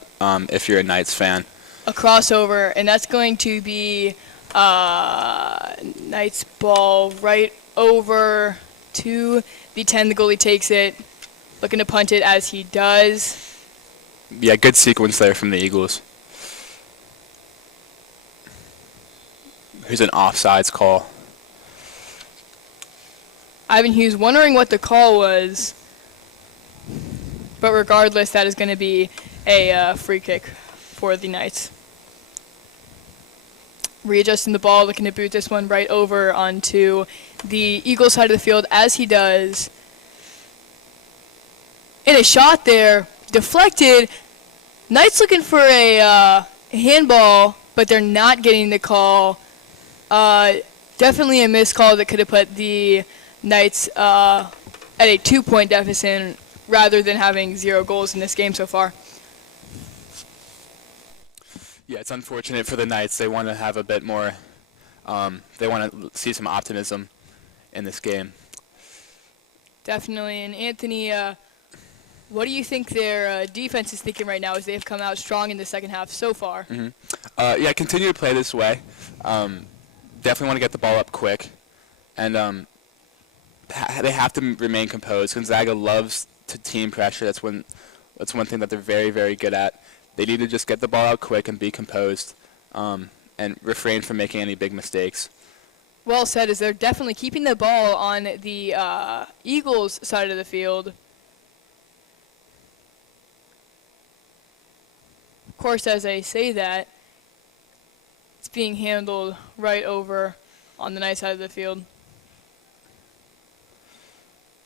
if you're a Knights fan. A crossover, and that's going to be Knights ball right over to the 10. The goalie takes it, looking to punt it as he does. Yeah, good sequence there from the Eagles. Here's an offsides call. Ivan Hughes wondering what the call was, but regardless, that is going to be a free kick for the Knights. Readjusting the ball, looking to boot this one right over onto the Eagles side of the field, as he does. And a shot there, deflected. Knights looking for a handball, but they're not getting the call. Definitely a missed call that could have put the Knights at a 2-point deficit rather than having 0 goals in this game so far. Yeah, it's unfortunate for the Knights. They want to have a bit more, they want to see some optimism in this game. Definitely. And Anthony, what do you think their defense is thinking right now as they have come out strong in the second half so far? Yeah, continue to play this way. Definitely want to get the ball up quick. And they have to remain composed. Gonzaga loves to team pressure. That's one thing that they're very, very good at. They need to just get the ball out quick and be composed and refrain from making any big mistakes. Well said, as they're definitely keeping the ball on the Eagles side of the field. Of course, as I say that, it's being handled right over on the Knights side of the field.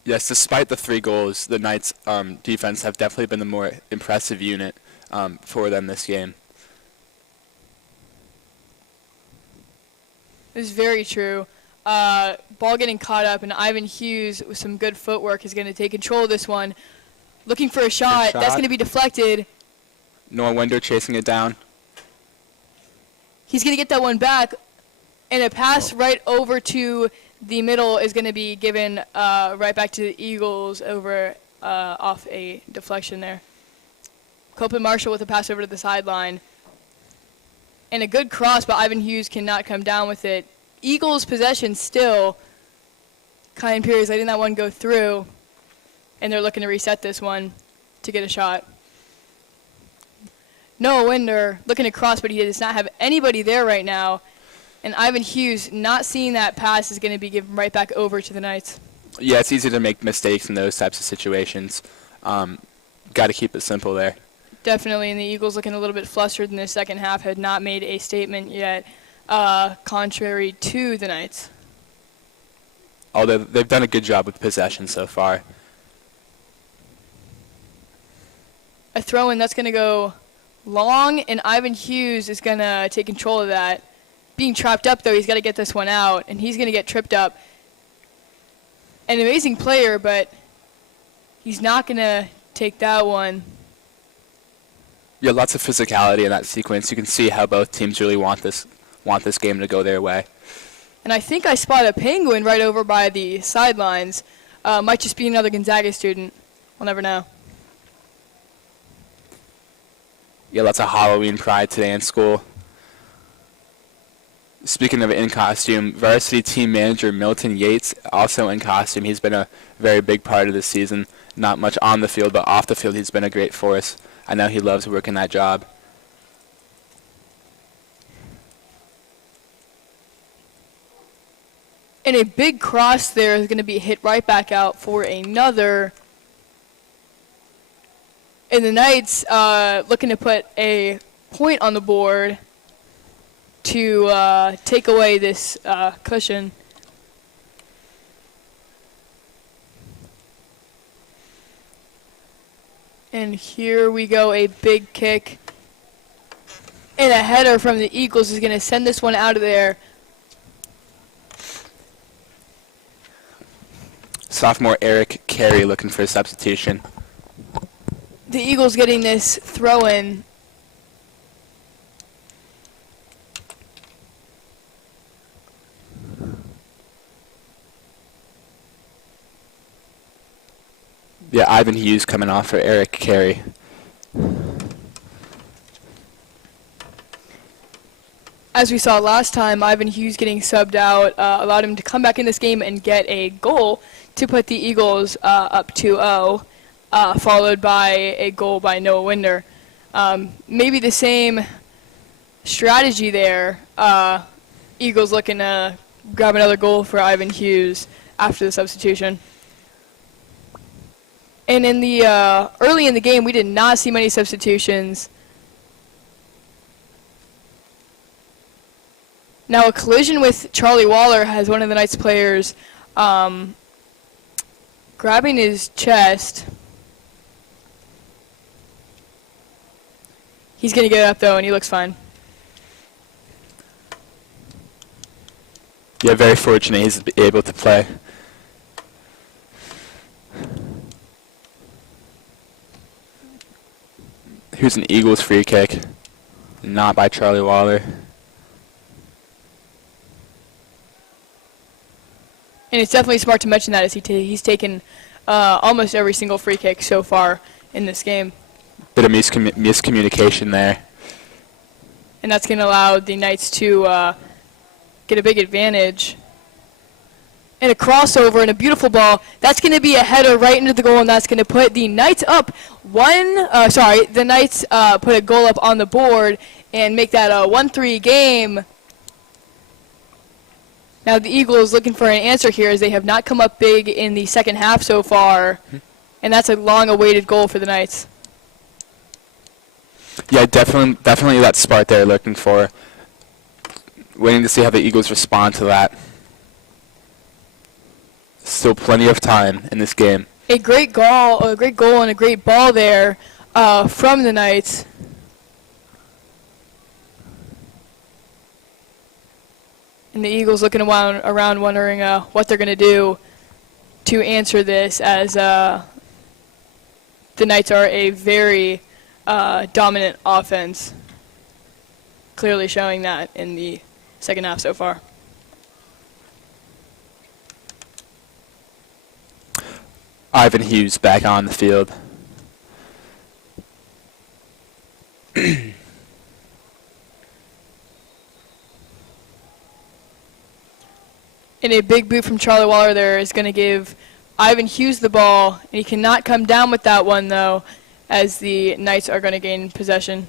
Yes, despite the 3 goals, the Knights' defense have definitely been the more impressive unit for them this game. It is very true. Ball getting caught up, and Ivan Hughes with some good footwork is going to take control of this one. Looking for a shot. That's going to be deflected. Noah Winder chasing it down. He's going to get that one back, and a pass right over to the middle is going to be given right back to the Eagles over off a deflection there. Copeland Marshall with a pass over to the sideline. And a good cross, but Ivan Hughes cannot come down with it. Eagles possession still. Kyan Pierce letting that one go through, and they're looking to reset this one to get a shot. Noah Winder looking to cross, but he does not have anybody there right now. And Ivan Hughes, not seeing that pass, is going to be given right back over to the Knights. Yeah, it's easy to make mistakes in those types of situations. Got to keep it simple there. Definitely, and the Eagles looking a little bit flustered in the second half, had not made a statement yet, contrary to the Knights. Although they've done a good job with possession so far. A throw-in that's going to go long, and Ivan Hughes is going to take control of that. Being trapped up, though, he's got to get this one out, and he's going to get tripped up. An amazing player, but he's not going to take that one. Yeah, lots of physicality in that sequence. You can see how both teams really want this game to go their way. And I think I spot a penguin right over by the sidelines. Might just be another Gonzaga student. We'll never know. Yeah, lots of Halloween pride today in school. Speaking of in costume, varsity team manager Milton Yates also in costume. He's been a very big part of this season. Not much on the field, but off the field he's been a great force. I know he loves working that job. And a big cross there is going to be hit right back out for another. And the Knights looking to put a point on the board to take away this cushion. And here we go, a big kick. And a header from the Eagles is going to send this one out of there. Sophomore Eric Carey looking for a substitution. The Eagles getting this throw-in. Yeah, Ivan Hughes coming off for Eric Carey. As we saw last time, Ivan Hughes getting subbed out allowed him to come back in this game and get a goal to put the Eagles up 2-0, followed by a goal by Noah Winder. Maybe the same strategy there. Eagles looking to grab another goal for Ivan Hughes after the substitution. And in the early in the game, we did not see many substitutions. Now a collision with Charlie Waller has one of the Knights players grabbing his chest. He's going to get up, though, and he looks fine. Yeah, very fortunate he's able to play. Here's an Eagles free kick. Not by Charlie Waller. And it's definitely smart to mention that as he's taken almost every single free kick so far in this game. Bit of miscommunication there. And that's going to allow the Knights to get a big advantage. And a crossover and a beautiful ball. That's going to be a header right into the goal, and that's going to put the Knights up the Knights put a goal up on the board and make that a 1-3 game. Now the Eagles looking for an answer here as they have not come up big in the second half so far. And that's a long-awaited goal for the Knights. Yeah, definitely that spark they're looking for. Waiting to see how the Eagles respond to that. Still plenty of time in this game. A great goal, and a great ball there from the Knights. And the Eagles looking around wondering what they're going to do to answer this, as the Knights are a very dominant offense, clearly showing that in the second half so far. Ivan Hughes back on the field. And a big boot from Charlie Waller there is going to give Ivan Hughes the ball, and he cannot come down with that one, though, as the Knights are going to gain possession.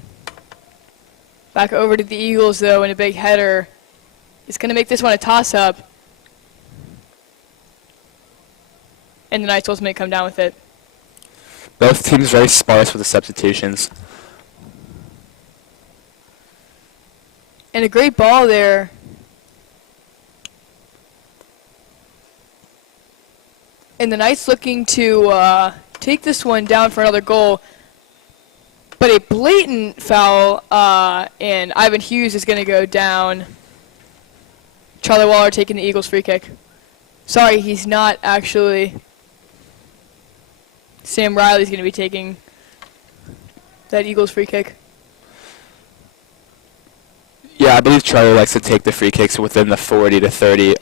Back over to the Eagles, though, and a big header. It's going to make this one a toss-up. And the Knights ultimately come down with it. Both teams very sparse with the substitutions. And a great ball there. And the Knights looking to take this one down for another goal. But a blatant foul, and Ivan Hughes is going to go down. Charlie Waller taking the Eagles free kick. Sorry, he's not actually. Sam Riley's going to be taking that Eagles free kick. Yeah, I believe Charlie likes to take the free kicks within the 40 to 30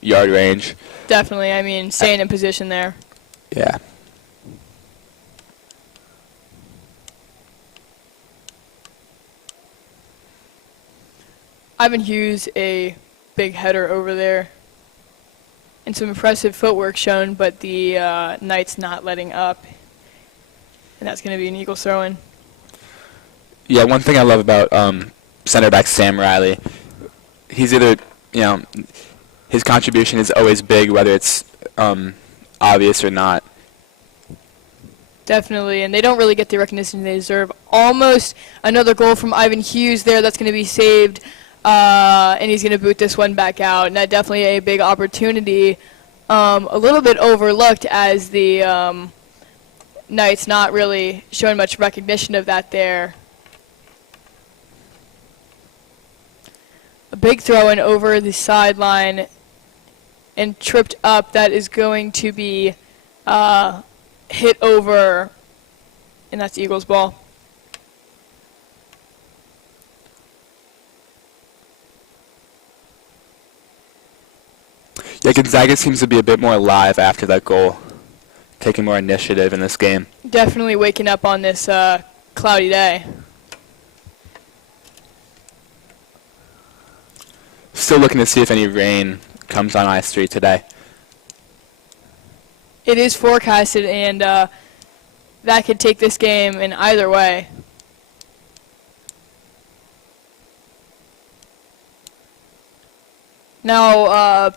yard range. Definitely. I mean, staying in position there. Yeah. Ivan Hughes, a big header over there. And some impressive footwork shown, but the Knights not letting up. And that's going to be an Eagles throw-in. Yeah, one thing I love about center back Sam Riley, he's either, his contribution is always big, whether it's obvious or not. Definitely, and they don't really get the recognition they deserve. Almost another goal from Ivan Hughes there. That's going to be saved, and he's going to boot this one back out. And that definitely a big opportunity. A little bit overlooked as the Knights not really showing much recognition of that there. A big throw-in over the sideline and tripped up. That is going to be hit over, and that's the Eagles' ball. Yeah, Gonzaga seems to be a bit more alive after that goal, taking more initiative in this game. Definitely waking up on this cloudy day. Still looking to see if any rain comes on I-Street today. It is forecasted, and that could take this game in either way. Now,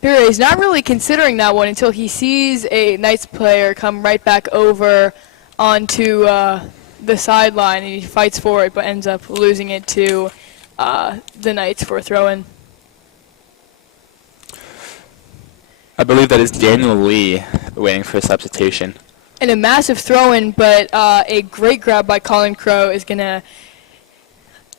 Pire is not really considering that one until he sees a Knights player come right back over onto the sideline, and he fights for it, but ends up losing it to the Knights for a throw-in. I believe that is Daniel Lee waiting for a substitution. And a massive throw-in, but a great grab by Colin Crow is going to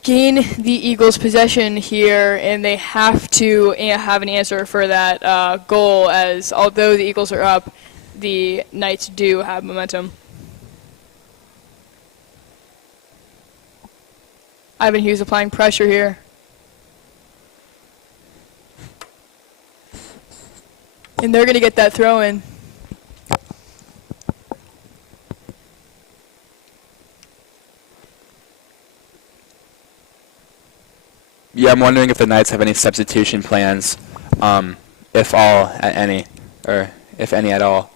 gain the Eagles possession here, and they have to have an answer for that goal, as although the Eagles are up, the Knights do have momentum. Ivan Hughes applying pressure here. And they're going to get that throw in. Yeah, I'm wondering if the Knights have any substitution plans, if all, any, or if any at all,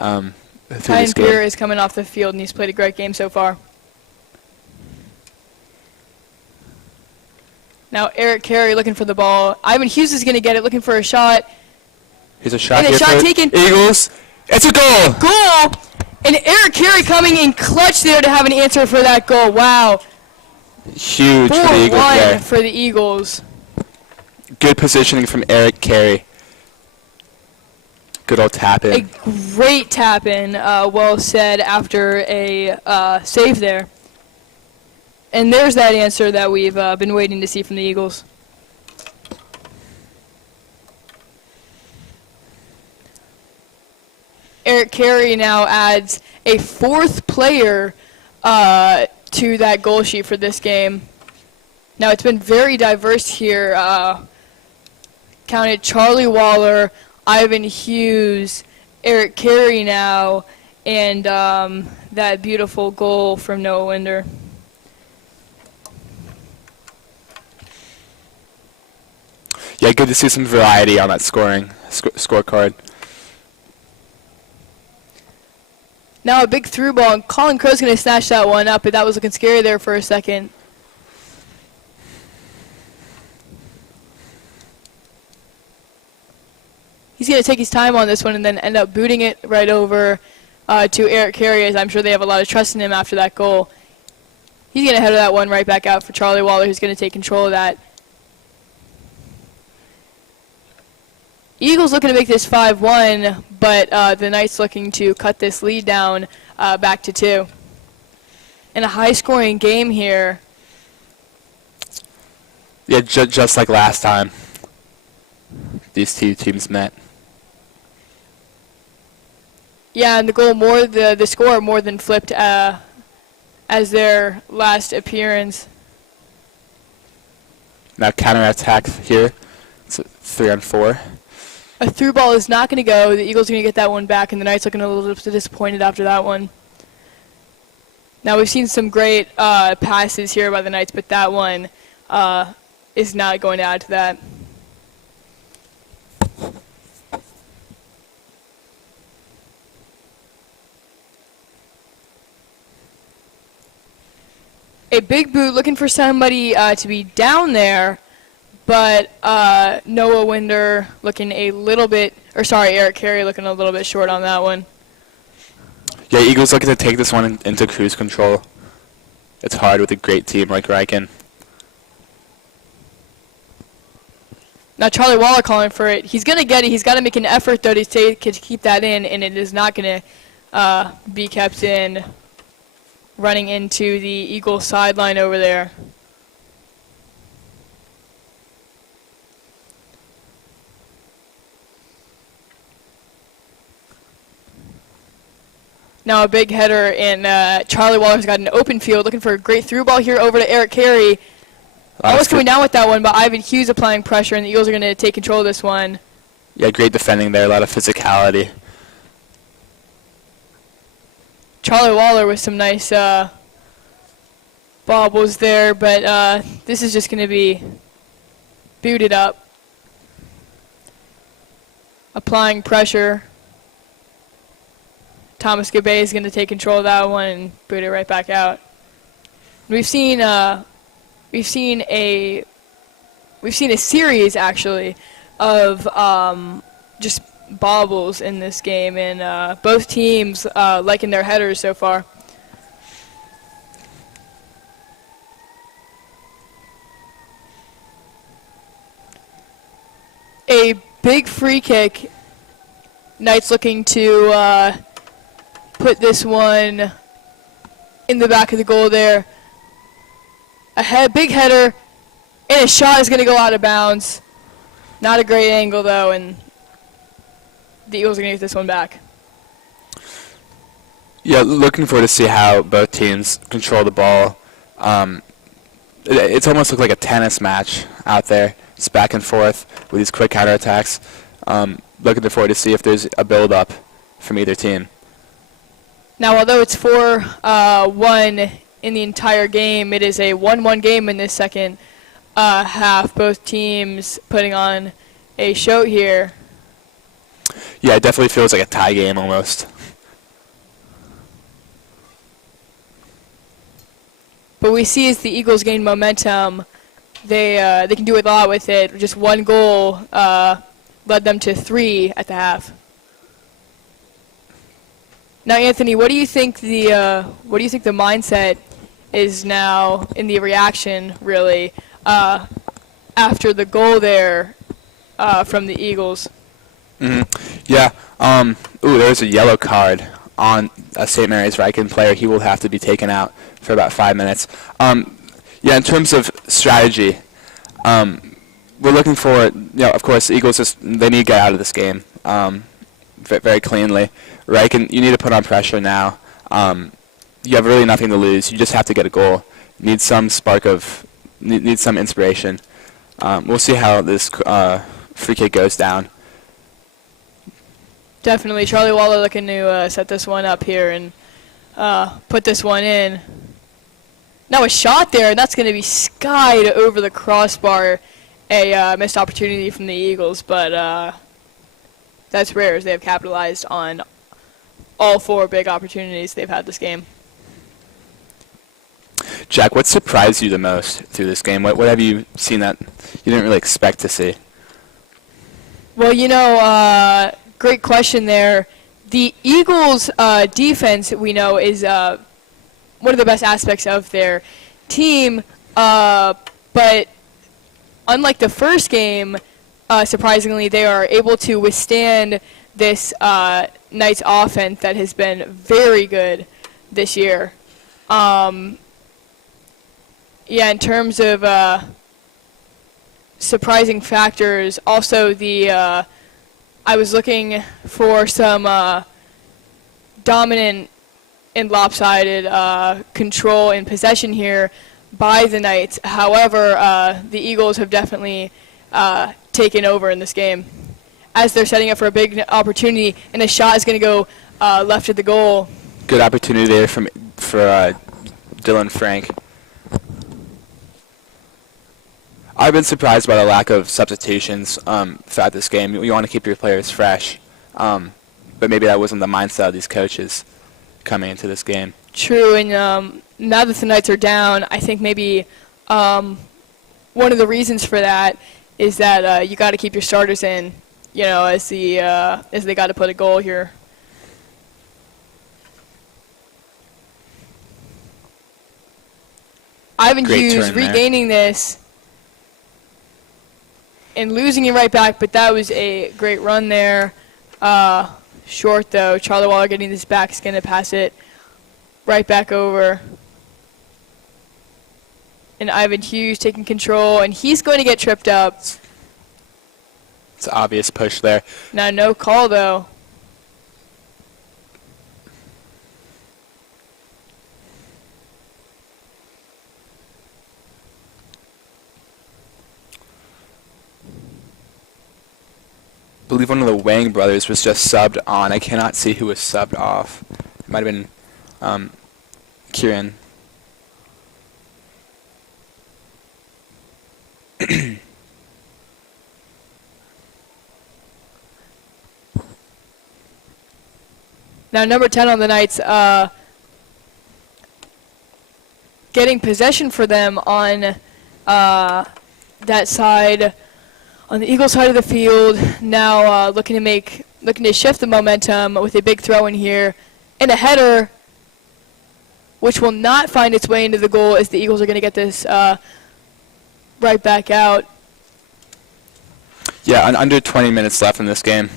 through Ryan this game. Pierre is coming off the field, and he's played a great game so far. Now Eric Carey looking for the ball. Ivan Hughes is going to get it, looking for a shot. Here's a shot And a here shot for taken. Eagles. It's a goal! Goal! And Eric Carey coming in clutch there to have an answer for that goal. Wow. Huge for the Eagles 4-1 there. for the Eagles. Good positioning from Eric Carey. Good old tap A in. great tap in, well said after a save there. And there's that answer that we've been waiting to see from the Eagles. Eric Carey now adds a fourth player to that goal sheet for this game. Now it's been very diverse here. Counted Charlie Waller, Ivan Hughes, Eric Carey now, and that beautiful goal from Noah Winder. Yeah, good to see some variety on that scoring scorecard. Now a big through ball, and Colin Crow's going to snatch that one up, but that was looking scary there for a second. He's going to take his time on this one and then end up booting it right over to Eric Carey, as I'm sure they have a lot of trust in him after that goal. He's going to header that one right back out for Charlie Waller, who's going to take control of that. Eagles looking to make this 5-1, but the Knights looking to cut this lead down back to 2. In a high-scoring game here. Yeah, just like last time these two teams met. Yeah, and the goal the score more than flipped as their last appearance. Now counterattack here. It's a 3-on-4. A through ball is not going to go. The Eagles are going to get that one back, and the Knights looking a little bit disappointed after that one. Now we've seen some great passes here by the Knights, but that one is not going to add to that. A big boot looking for somebody to be down there, but Noah Winder looking a little bit, Eric Carey looking a little bit short on that one. Yeah, Eagles looking to take this one into cruise control. It's hard with a great team like Ryken. Now Charlie Waller calling for it. He's going to get it. He's got to make an effort, though, to keep that in, and it is not going to be kept in. Running into the Eagles sideline over there. Now a big header, and Charlie Waller's got an open field, looking for a great through ball here over to Eric Carey. Almost coming down with that one, but Ivan Hughes applying pressure, and the Eagles are going to take control of this one. Yeah, great defending there, a lot of physicality. Charlie Waller with some nice bobbles there, but this is just going to be booted up. Applying pressure. Thomas Gabay is going to take control of that one and boot it right back out. We've seen a series actually of just bobbles in this game, and both teams liking their headers so far. A big free kick. Knights looking to put this one in the back of the goal there. Big header, and a shot is going to go out of bounds. Not a great angle, though, and the Eagles are going to get this one back. Yeah, looking forward to see how both teams control the ball. It's almost looked like a tennis match out there. It's back and forth with these quick counterattacks. Looking forward to see if there's a build-up from either team. Now, although it's 4-1 in the entire game, it is a 1-1 game in this second half. Both teams putting on a show here. Yeah, it definitely feels like a tie game almost. But we see as the Eagles gain momentum, they can do a lot with it. Just one goal led them to 3 at the half. Now, Anthony, what do you think the mindset is now in the reaction, really, after the goal there from the Eagles? Yeah. There's a yellow card on a St. Mary's Ryken player. He will have to be taken out for about 5 minutes. In terms of strategy, we're looking for, of course, the Eagles, they need to get out of this game very cleanly. Ryken, you need to put on pressure now. You have really nothing to lose. You just have to get a goal. Need some spark of, need some inspiration. We'll see how this free kick goes down. Definitely. Charlie Waller looking to set this one up here and put this one in. Now a shot there, and that's going to be skied over the crossbar. A missed opportunity from the Eagles, but that's rare as they have capitalized on all 4 big opportunities they've had this game. Jack, what surprised you the most through this game? What have you seen that you didn't really expect to see? Well, great question there. The Eagles' defense, we know, is one of the best aspects of their team, but unlike the first game, surprisingly, they are able to withstand this Knights offense that has been very good this year. In terms of surprising factors, also I was looking for some dominant and lopsided control and possession here by the Knights. However, the Eagles have definitely taken over in this game as they're setting up for a big opportunity, and a shot is going to go left of the goal. Good opportunity there for Dylan Frank. I've been surprised by the lack of substitutions throughout this game. You want to keep your players fresh, but maybe that wasn't the mindset of these coaches coming into this game. True, and now that the Knights are down, I think maybe one of the reasons for that is that you got to keep your starters in, as they got to put a goal here. Ivan Hughes regaining this and losing it right back, but that was a great run there. Short, though. Charlie Waller getting this back is going to pass it right back over. And Ivan Hughes taking control, and he's going to get tripped up. It's an obvious push there. Now, no call, though. I believe one of the Wang brothers was just subbed on. I cannot see who was subbed off. It might have been Kieran. Now, number 10 on the Knights, getting possession for them on that side, on the Eagles side of the field. Now looking to shift the momentum with a big throw in here and a header, which will not find its way into the goal as the Eagles are going to get this right back out. Yeah, under 20 minutes left in this game.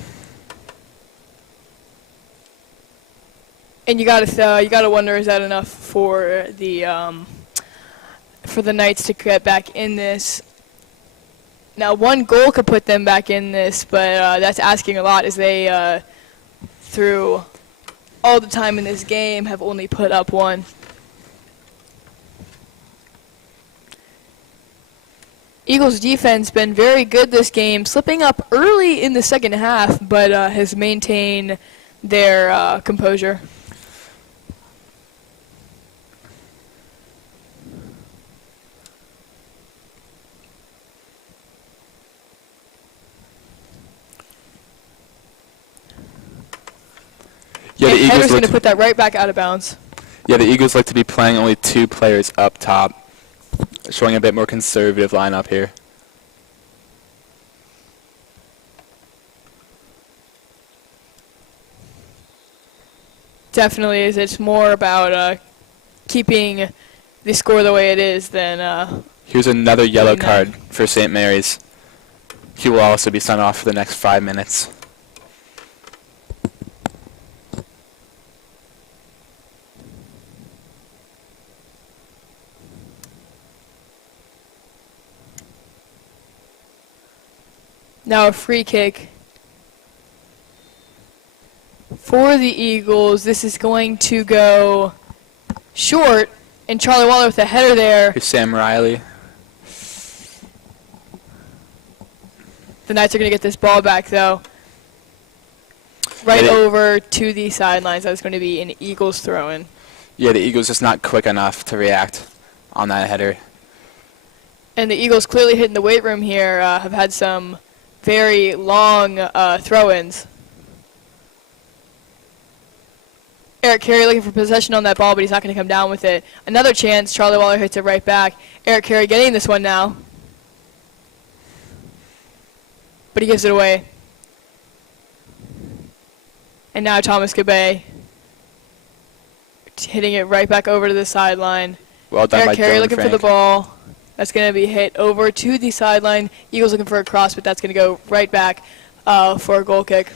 And you gotta wonder, is that enough for the Knights to get back in this? Now, one goal could put them back in this, but that's asking a lot, as they, through all the time in this game, have only put up one. Eagles defense been very good this game, slipping up early in the second half, but has maintained their composure. Yeah, the And Eagles Heather's look going to put that right back out of bounds. Yeah, the Eagles like to be playing only 2 players up top, showing a bit more conservative lineup here. Definitely is. It's more about keeping the score the way it is than... Here's another yellow Doing that. card for St. Mary's. He will also be sent off for the next 5 minutes. Now a free kick for the Eagles. This is going to go short, and Charlie Waller with a header there. Here's Sam Riley. The Knights are going to get this ball back, though. Right Yeah, over to the sidelines. That's going to be an Eagles throw-in. Yeah, the Eagles just not quick enough to react on that header. And the Eagles clearly hitting the weight room here, have had some very long throw-ins. Eric Carey looking for possession on that ball, but he's not going to come down with it. Another chance. Charlie Waller hits it right back. Eric Carey getting this one now. But he gives it away. And now Thomas Gabay hitting it right back over to the sideline. Well done by Eric Carey Dylan looking Frank. for the ball. That's going to be hit over to the sideline. Eagles looking for a cross, but that's going to go right back for a goal kick.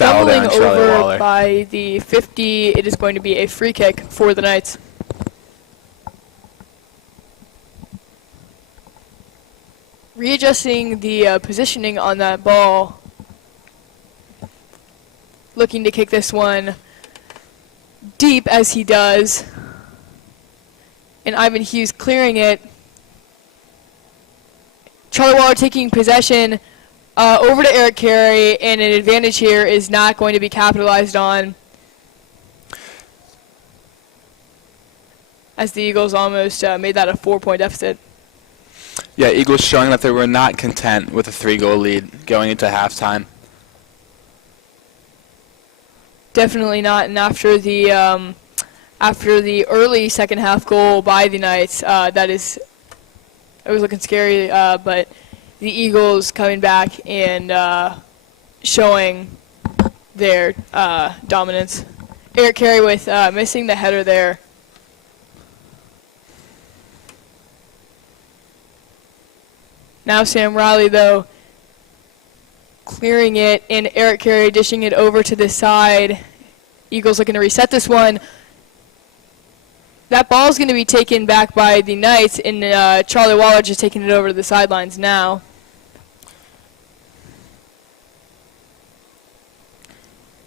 Foul there Stumbling on Charlie over Waller. by the 50, it is going to be a free kick for the Knights. Readjusting the positioning on that ball. Looking to kick this one deep as he does. And Ivan Hughes clearing it. Charlie Waller taking possession over to Eric Carey, and an advantage here is not going to be capitalized on, as the Eagles almost made that a 4-point deficit. Yeah, Eagles showing that they were not content with a 3-goal lead going into halftime. Definitely not, and after the early second half goal by the Knights, it was looking scary, but the Eagles coming back and showing their dominance. Eric Carey with missing the header there. Now Sam Riley, though, clearing it, and Eric Carey dishing it over to the side. Eagles looking to reset this one. That ball is going to be taken back by the Knights, and Charlie Waller just taking it over to the sidelines now.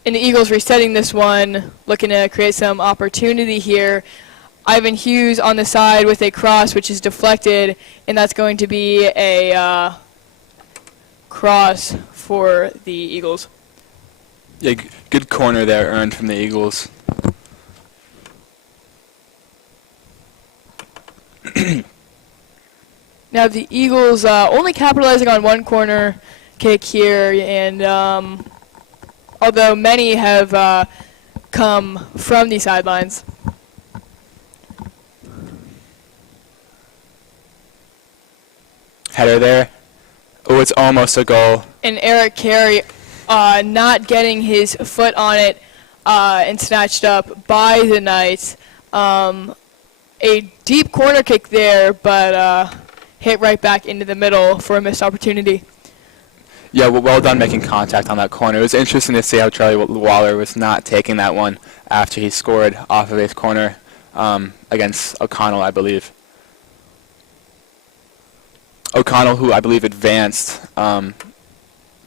And the Eagles resetting this one, looking to create some opportunity here. Ivan Hughes on the side with a cross, which is deflected, and that's going to be a cross for the Eagles. Yeah, good corner there earned from the Eagles. Now the Eagles only capitalizing on one corner kick here, and although many have come from the sidelines. Header there. Oh, it's almost a goal. And Eric Carey not getting his foot on it and snatched up by the Knights. A deep corner kick there, but hit right back into the middle for a missed opportunity. Yeah, well done making contact on that corner. It was interesting to see how Charlie Waller was not taking that one after he scored off of his corner against O'Connell, I believe. O'Connell, who I believe advanced to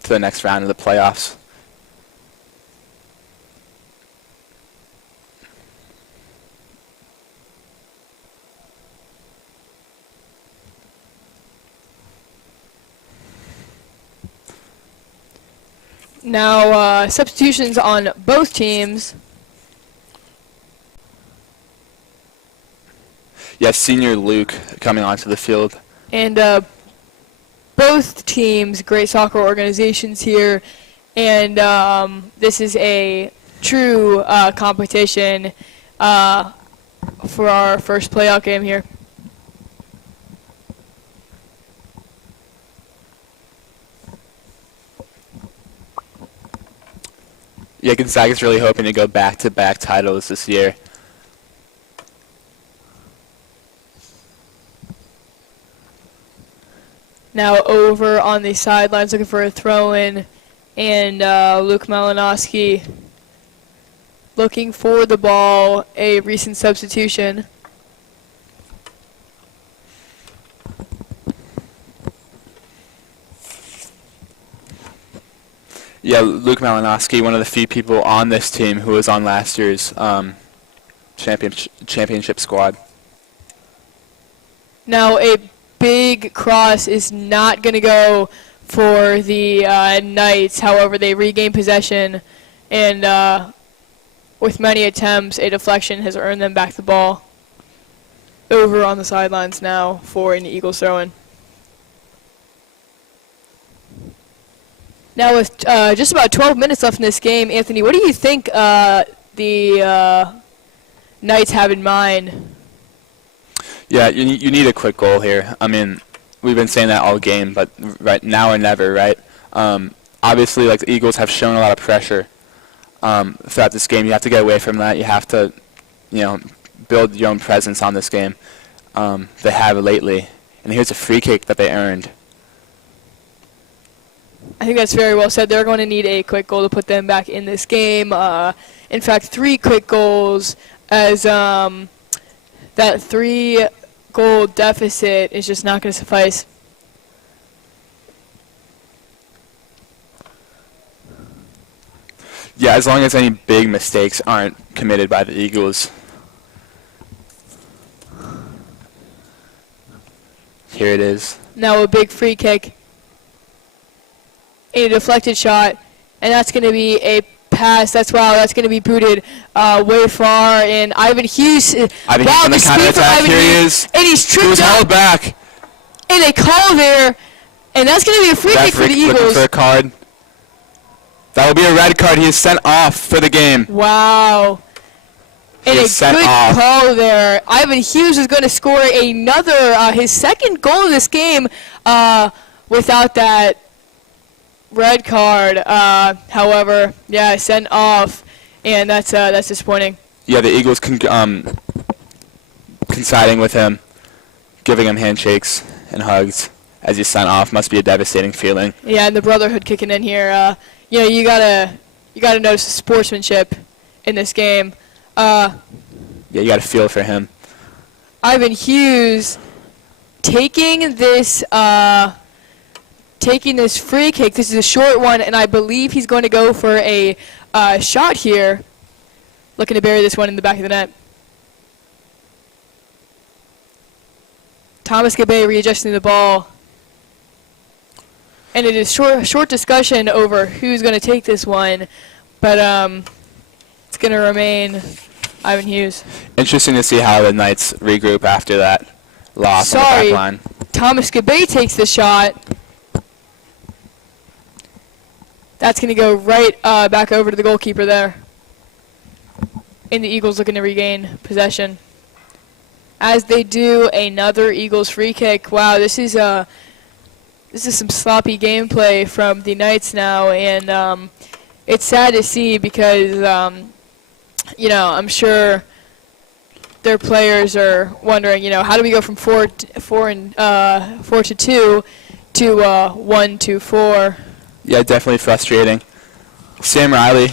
the next round of the playoffs. Now, substitutions on both teams. Yes, senior Luke coming onto the field. And both teams, great soccer organizations here. And this is a true competition for our first playoff game here. Yeah, Gonzaga's really hoping to go back-to-back titles this year. Now over on the sidelines looking for a throw-in, and Luke Malinowski looking for the ball, a recent substitution. Yeah, Luke Malinowski, one of the few people on this team who was on last year's championship squad. Now a big cross is not going to go for the Knights. However, they regain possession, and with many attempts, a deflection has earned them back the ball. Over on the sidelines now for an Eagles throw-in. Now with just about 12 minutes left in this game, Anthony, what do you think the Knights have in mind? Yeah, you need a quick goal here. I mean, we've been saying that all game, but right now or never, right? Obviously, like the Eagles have shown a lot of pressure throughout this game. You have to get away from that. You have to, build your own presence on this game. They have lately, and here's a free kick that they earned. I think that's very well said. They're going to need a quick goal to put them back in this game. In fact, 3 quick goals, as that 3-goal deficit is just not going to suffice. Yeah, as long as any big mistakes aren't committed by the Eagles. Here it is. Now a big free kick. A deflected shot, and that's going to be a pass. That's going to be booted way far. And Ivan Hughes. Ivan wow, Hughes on the counter-attack. Here he is. And he's tripped He was up. held back. And a call there, and that's going to be a free kick for the Eagles. Looking for a card. That will be a red card. He is sent off for the game. Wow. And a good call there. Ivan Hughes is going to score another, his second goal of this game without that red card. However, yeah, sent off, and that's disappointing. Yeah, the Eagles coinciding with him, giving him handshakes and hugs as he's sent off must be a devastating feeling. Yeah, and the brotherhood kicking in here. You gotta notice the sportsmanship in this game. Yeah, you gotta feel for him. Ivan Hughes taking this free kick. This is a short one, and I believe he's going to go for a shot here. Looking to bury this one in the back of the net. Thomas Gabe readjusting the ball. And it is short discussion over who's going to take this one, but it's going to remain Ivan Hughes. Interesting to see how the Knights regroup after that loss on the back line. Thomas Gabe takes the shot. That's going to go right back over to the goalkeeper there. And the Eagles looking to regain possession. As they do, another Eagles free kick. Wow, this is some sloppy gameplay from the Knights now, and it's sad to see because, I'm sure their players are wondering, how do we go from 4 to 2 to 1 to 4? Yeah, definitely frustrating. Sam Riley,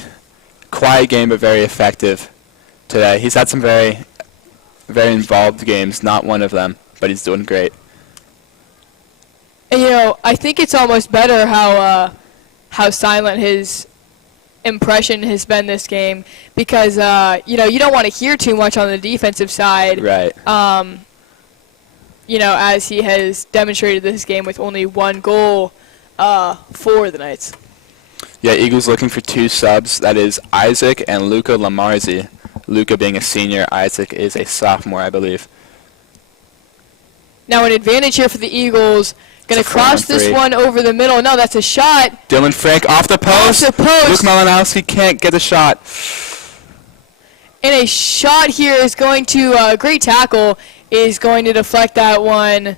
quiet game but very effective today. He's had some very, very involved games, not one of them, but he's doing great. And, I think it's almost better how silent his impression has been this game because, you don't want to hear too much on the defensive side. Right. As he has demonstrated this game with only one goal for the Knights. Yeah, Eagles looking for 2 subs. That is Isaac and Luca Lamarzi. Luca being a senior, Isaac is a sophomore, I believe. Now an advantage here for the Eagles. Going to cross this one over the middle. No, that's a shot. Dylan Frank off the post. Off the post. Luke Malinowski can't get the shot. And a shot here is going to, great tackle, is going to deflect that one.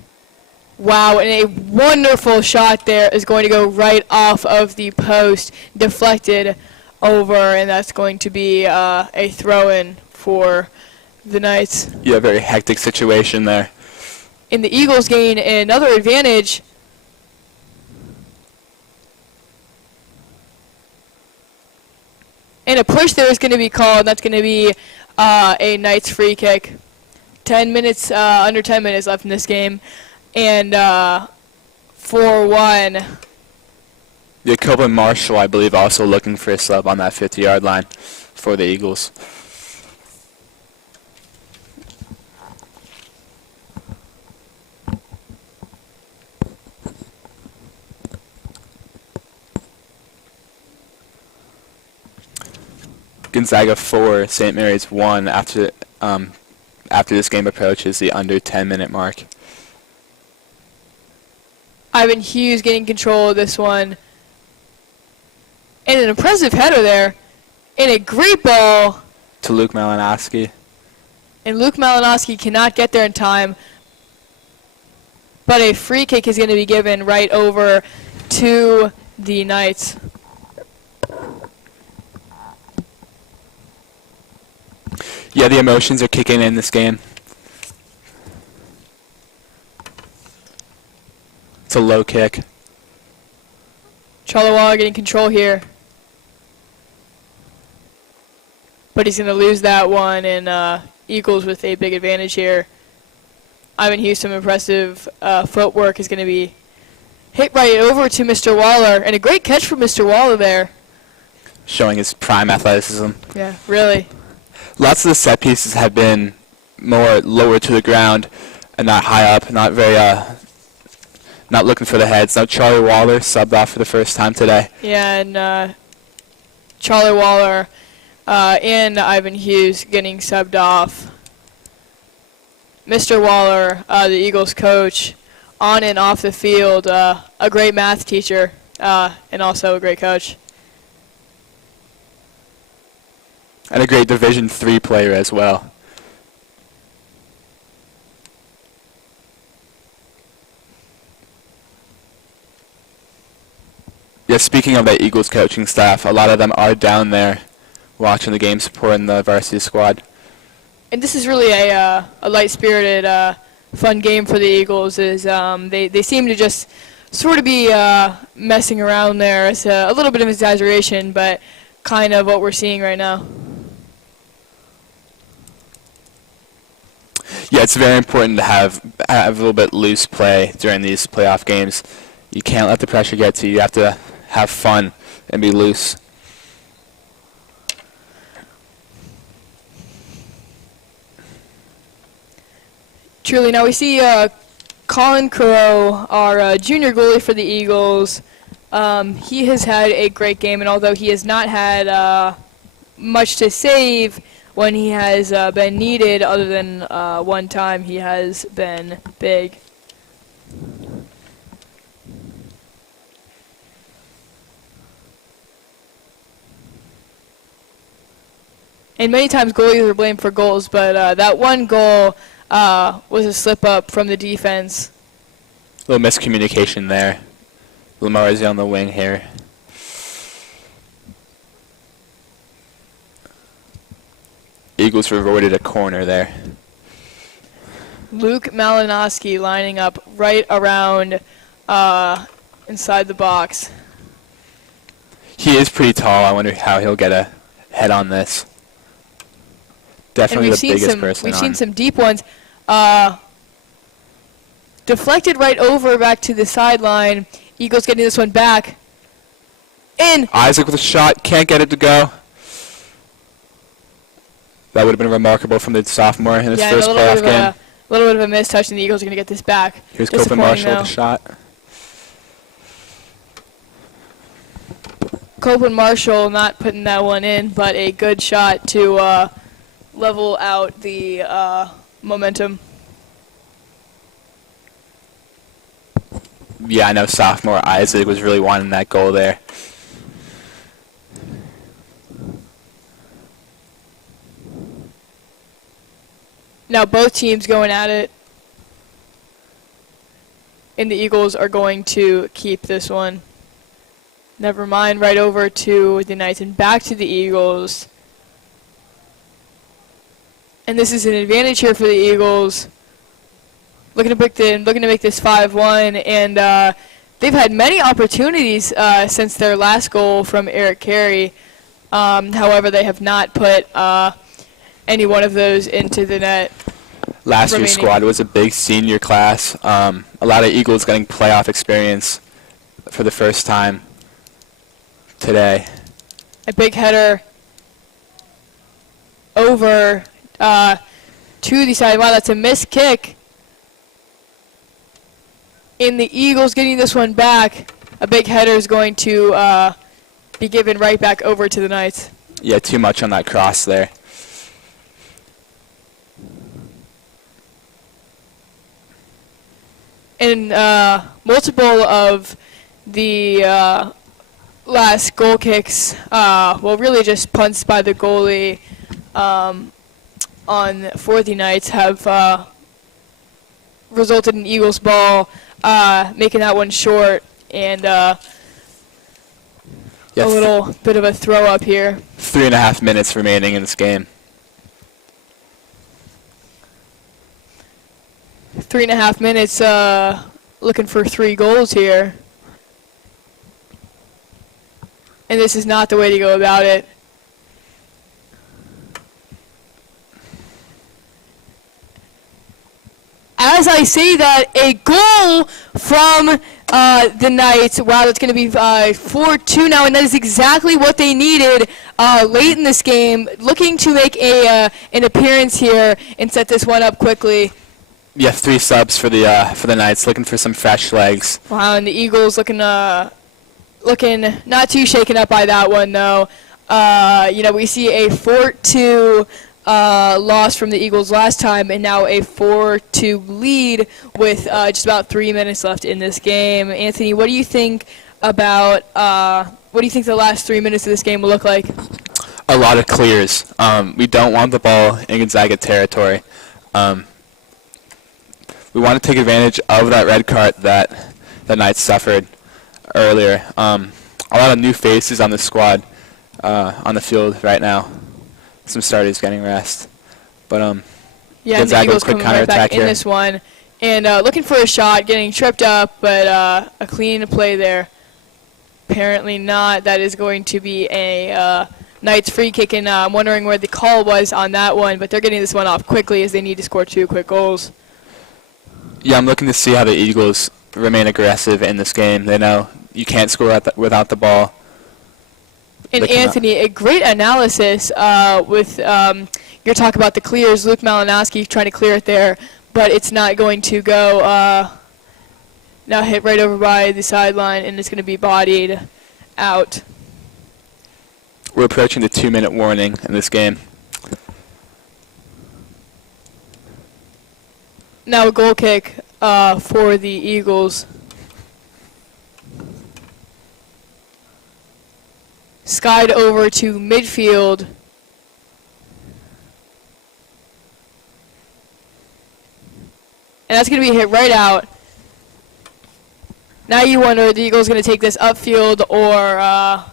Wow, and a wonderful shot there is going to go right off of the post, deflected over, and that's going to be a throw-in for the Knights. Yeah, very hectic situation there. And the Eagles gain another advantage. And a push there is going to be called. That's going to be a Knights free kick. 10 minutes, under 10 minutes left in this game. And 4-1. Yeah, Copeland Marshall, I believe, also looking for a sub on that 50-yard line for the Eagles. Gonzaga 4, St. Mary's 1 after this game approaches the under 10-minute mark. Ivan Hughes getting control of this one. And an impressive header there. And a great ball. To Luke Malinowski. And Luke Malinowski cannot get there in time. But a free kick is going to be given right over to the Knights. Yeah, the emotions are kicking in this game. It's a low kick. Chalawa getting control here. But he's going to lose that one, and Eagles with a big advantage here. Ivan Hughes, some impressive footwork, is going to be hit right over to Mr. Waller. And a great catch from Mr. Waller there. Showing his prime athleticism. Yeah, really. Lots of the set pieces have been more lower to the ground and not high up, not very, not looking for the heads. Now Charlie Waller subbed off for the first time today. Yeah, and Charlie Waller and Ivan Hughes getting subbed off. Mr. Waller, the Eagles coach, on and off the field, a great math teacher and also a great coach. And a great Division III player as well. Yeah, speaking of that Eagles coaching staff, a lot of them are down there watching the game, supporting the varsity squad. And this is really a light-spirited, fun game for the Eagles. Is they seem to just sort of be messing around there. It's a little bit of exaggeration, but kind of what we're seeing right now. Yeah, it's very important to have a little bit loose play during these playoff games. You can't let the pressure get to you. You have to have fun and be loose. Truly. Now we see Colin Crow, our junior goalie for the Eagles. He has had a great game, and although he has not had much to save when he has been needed, other than one time, he has been big. And many times goalies are blamed for goals, but that one goal was a slip-up from the defense. A little miscommunication there. Lamar is on the wing here. Eagles rewarded a corner there. Luke Malinowski lining up right around inside the box. He is pretty tall. I wonder how he'll get a head on this. Definitely the biggest person We've on. seen some deep ones. deflected right over back to the sideline. Eagles getting this one back. In. Isaac with a shot, can't get it to go. That would have been remarkable from the sophomore in his first playoff game. A little bit of a missed touch, and the Eagles are going to get this back. Here's Copeland Marshall with a shot. Copeland Marshall not putting that one in, but a good shot to level out the momentum. Yeah, I know sophomore Isaac was really wanting that goal there. Now both teams going at it, and the Eagles are going to keep this one. Never mind, right over to the Knights and back to the Eagles. And this is an advantage here for the Eagles. Looking to make this 5-1, and they've had many opportunities since their last goal from Eric Carey. However, they have not put any one of those into the net. Last year's squad was a big senior class. A lot of Eagles getting playoff experience for the first time today. A big header over to the side. Wow, that's a missed kick. And the Eagles getting this one back. A big header is going to be given right back over to the Knights. Yeah, too much on that cross there. And multiple of the last goal kicks, well, really just punts by the goalie for the Knights have resulted in Eagles ball, making that one short, and a little bit of a throw up here. 3.5 minutes remaining in this game. 3.5 minutes, looking for 3 goals here. And this is not the way to go about it. As I say that, a goal from the Knights. Wow, that's going to be 4-2 now, and that is exactly what they needed late in this game. Looking to make an appearance here and set this one up quickly. Yeah, 3 subs for the Knights, looking for some fresh legs. Wow, and the Eagles looking not too shaken up by that one though. We see a 4-2 loss from the Eagles last time, and now a 4-2 lead with just about 3 minutes left in this game. Anthony, what do you think about what do you think the last 3 minutes of this game will look like? A lot of clears. We don't want the ball in Gonzaga territory. We want to take advantage of that red card that the Knights suffered earlier. A lot of new faces on the squad on the field right now. Some starters getting rest. But yeah, Gonzaga, and the Eagles quick coming right back here. in this one. And looking for a shot, getting tripped up, but a clean play there. Apparently not. That is going to be a Knights free kick, and I'm wondering where the call was on that one, but they're getting this one off quickly as they need to score 2 quick goals. Yeah, I'm looking to see how the Eagles remain aggressive in this game. They know you can't score without the ball. And Anthony, a great analysis with your talk about the clears. Luke Malinowski trying to clear it there, but it's not going to go. Now hit right over by the sideline, and it's going to be bodied out. We're approaching the 2-minute warning in this game. Now a goal kick for the Eagles. Skied over to midfield. And that's going to be hit right out. Now you wonder, the Eagles going to take this upfield or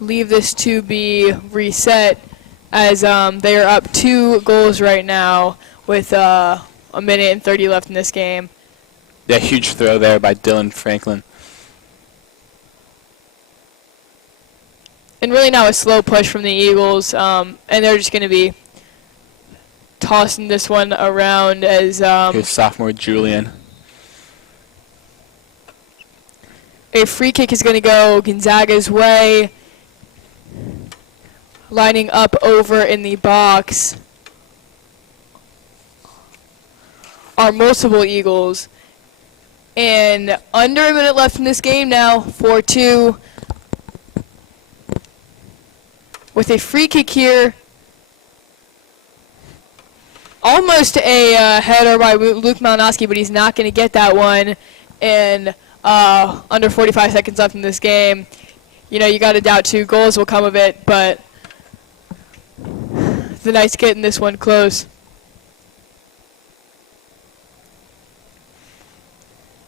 leave this to be reset, as they are up 2 goals right now with 1:30 left in this game. Yeah, huge throw there by Dylan Franklin. And really now a slow push from the Eagles, and they're just going to be tossing this one around as Here's sophomore Julian. a free kick is going to go Gonzaga's way. Lining up over in the box are multiple Eagles. And under a minute left in this game now, 4-2. With a free kick here. Almost a header by Luke Malinowski, but he's not going to get that one. And under 45 seconds left in this game, you know, you got to doubt 2 goals will come of it, but the Knights getting this one close.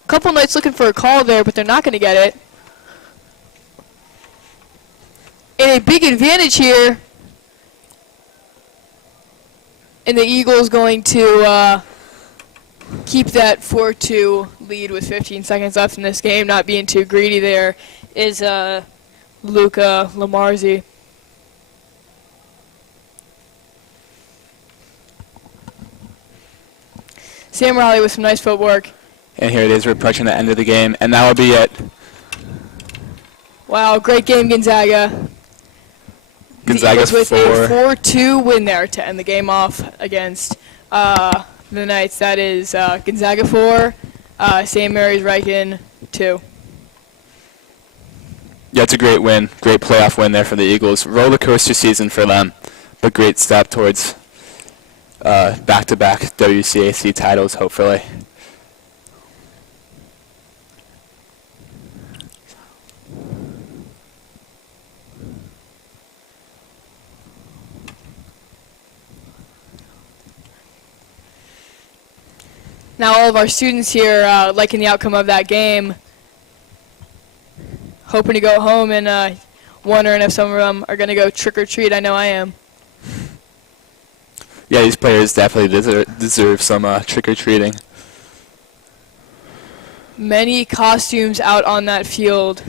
Couple Knights looking for a call there, but they're not going to get it. And a big advantage here. And the Eagles going to keep that 4-2 lead with 15 seconds left in this game. Not being too greedy there is Luca Lamarzi. Sam Riley with some nice footwork. And here it is. We're approaching the end of the game, and that will be it. Wow, great game, Gonzaga. Gonzaga's with 4. a 4-2 win there to end the game off against the Knights. That is Gonzaga 4, St. Mary's Ryken 2. Yeah, it's a great win. Great playoff win there for the Eagles. Roller coaster season for them, but great step towards back-to-back WCAC titles, hopefully. Now all of our students here liking the outcome of that game, hoping to go home and wondering if some of them are going to go trick-or-treat. I know I am. Yeah, these players definitely deserve some trick-or-treating. Many costumes out on that field,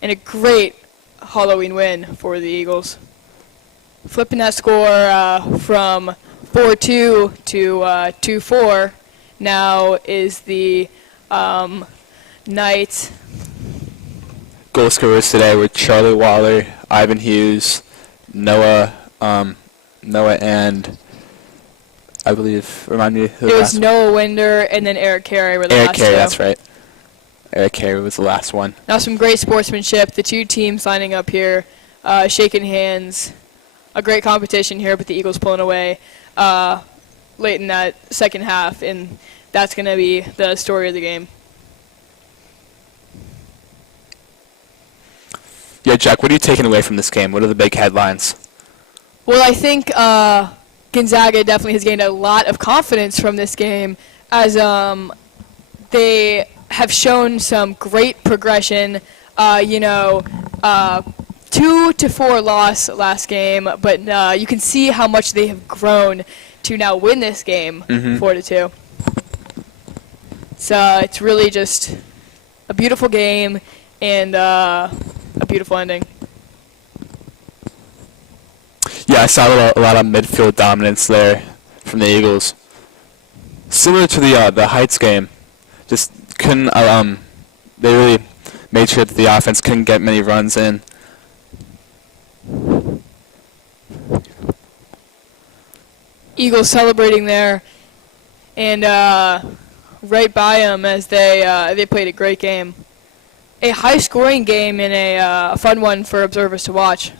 and a great Halloween win for the Eagles. Flipping that score from 4-2 to 2-4 now is the Knights. Goal scorers today were Charlie Waller, Ivan Hughes, Noah, and I believe, remind me who It was Noah Winder and then Eric Carey were the Eric last Carey, two. that's right. Eric Carey was the last one. Now some great sportsmanship. The two teams lining up here, shaking hands. A great competition here, but the Eagles pulling away late in that second half, and that's going to be the story of the game. Yeah, Jack, what are you taking away from this game? What are the big headlines? Well, I think Gonzaga definitely has gained a lot of confidence from this game, as they have shown some great progression. 2-4 loss last game, but you can see how much they have grown to now win this game 4-2. So it's really just a beautiful game and a beautiful ending. Yeah, I saw a lot of midfield dominance there from the Eagles. Similar to the Heights game, just couldn't. They really made sure that the offense couldn't get many runs in. Eagles celebrating there, and right by them as they played a great game. A high-scoring game and a fun one for observers to watch.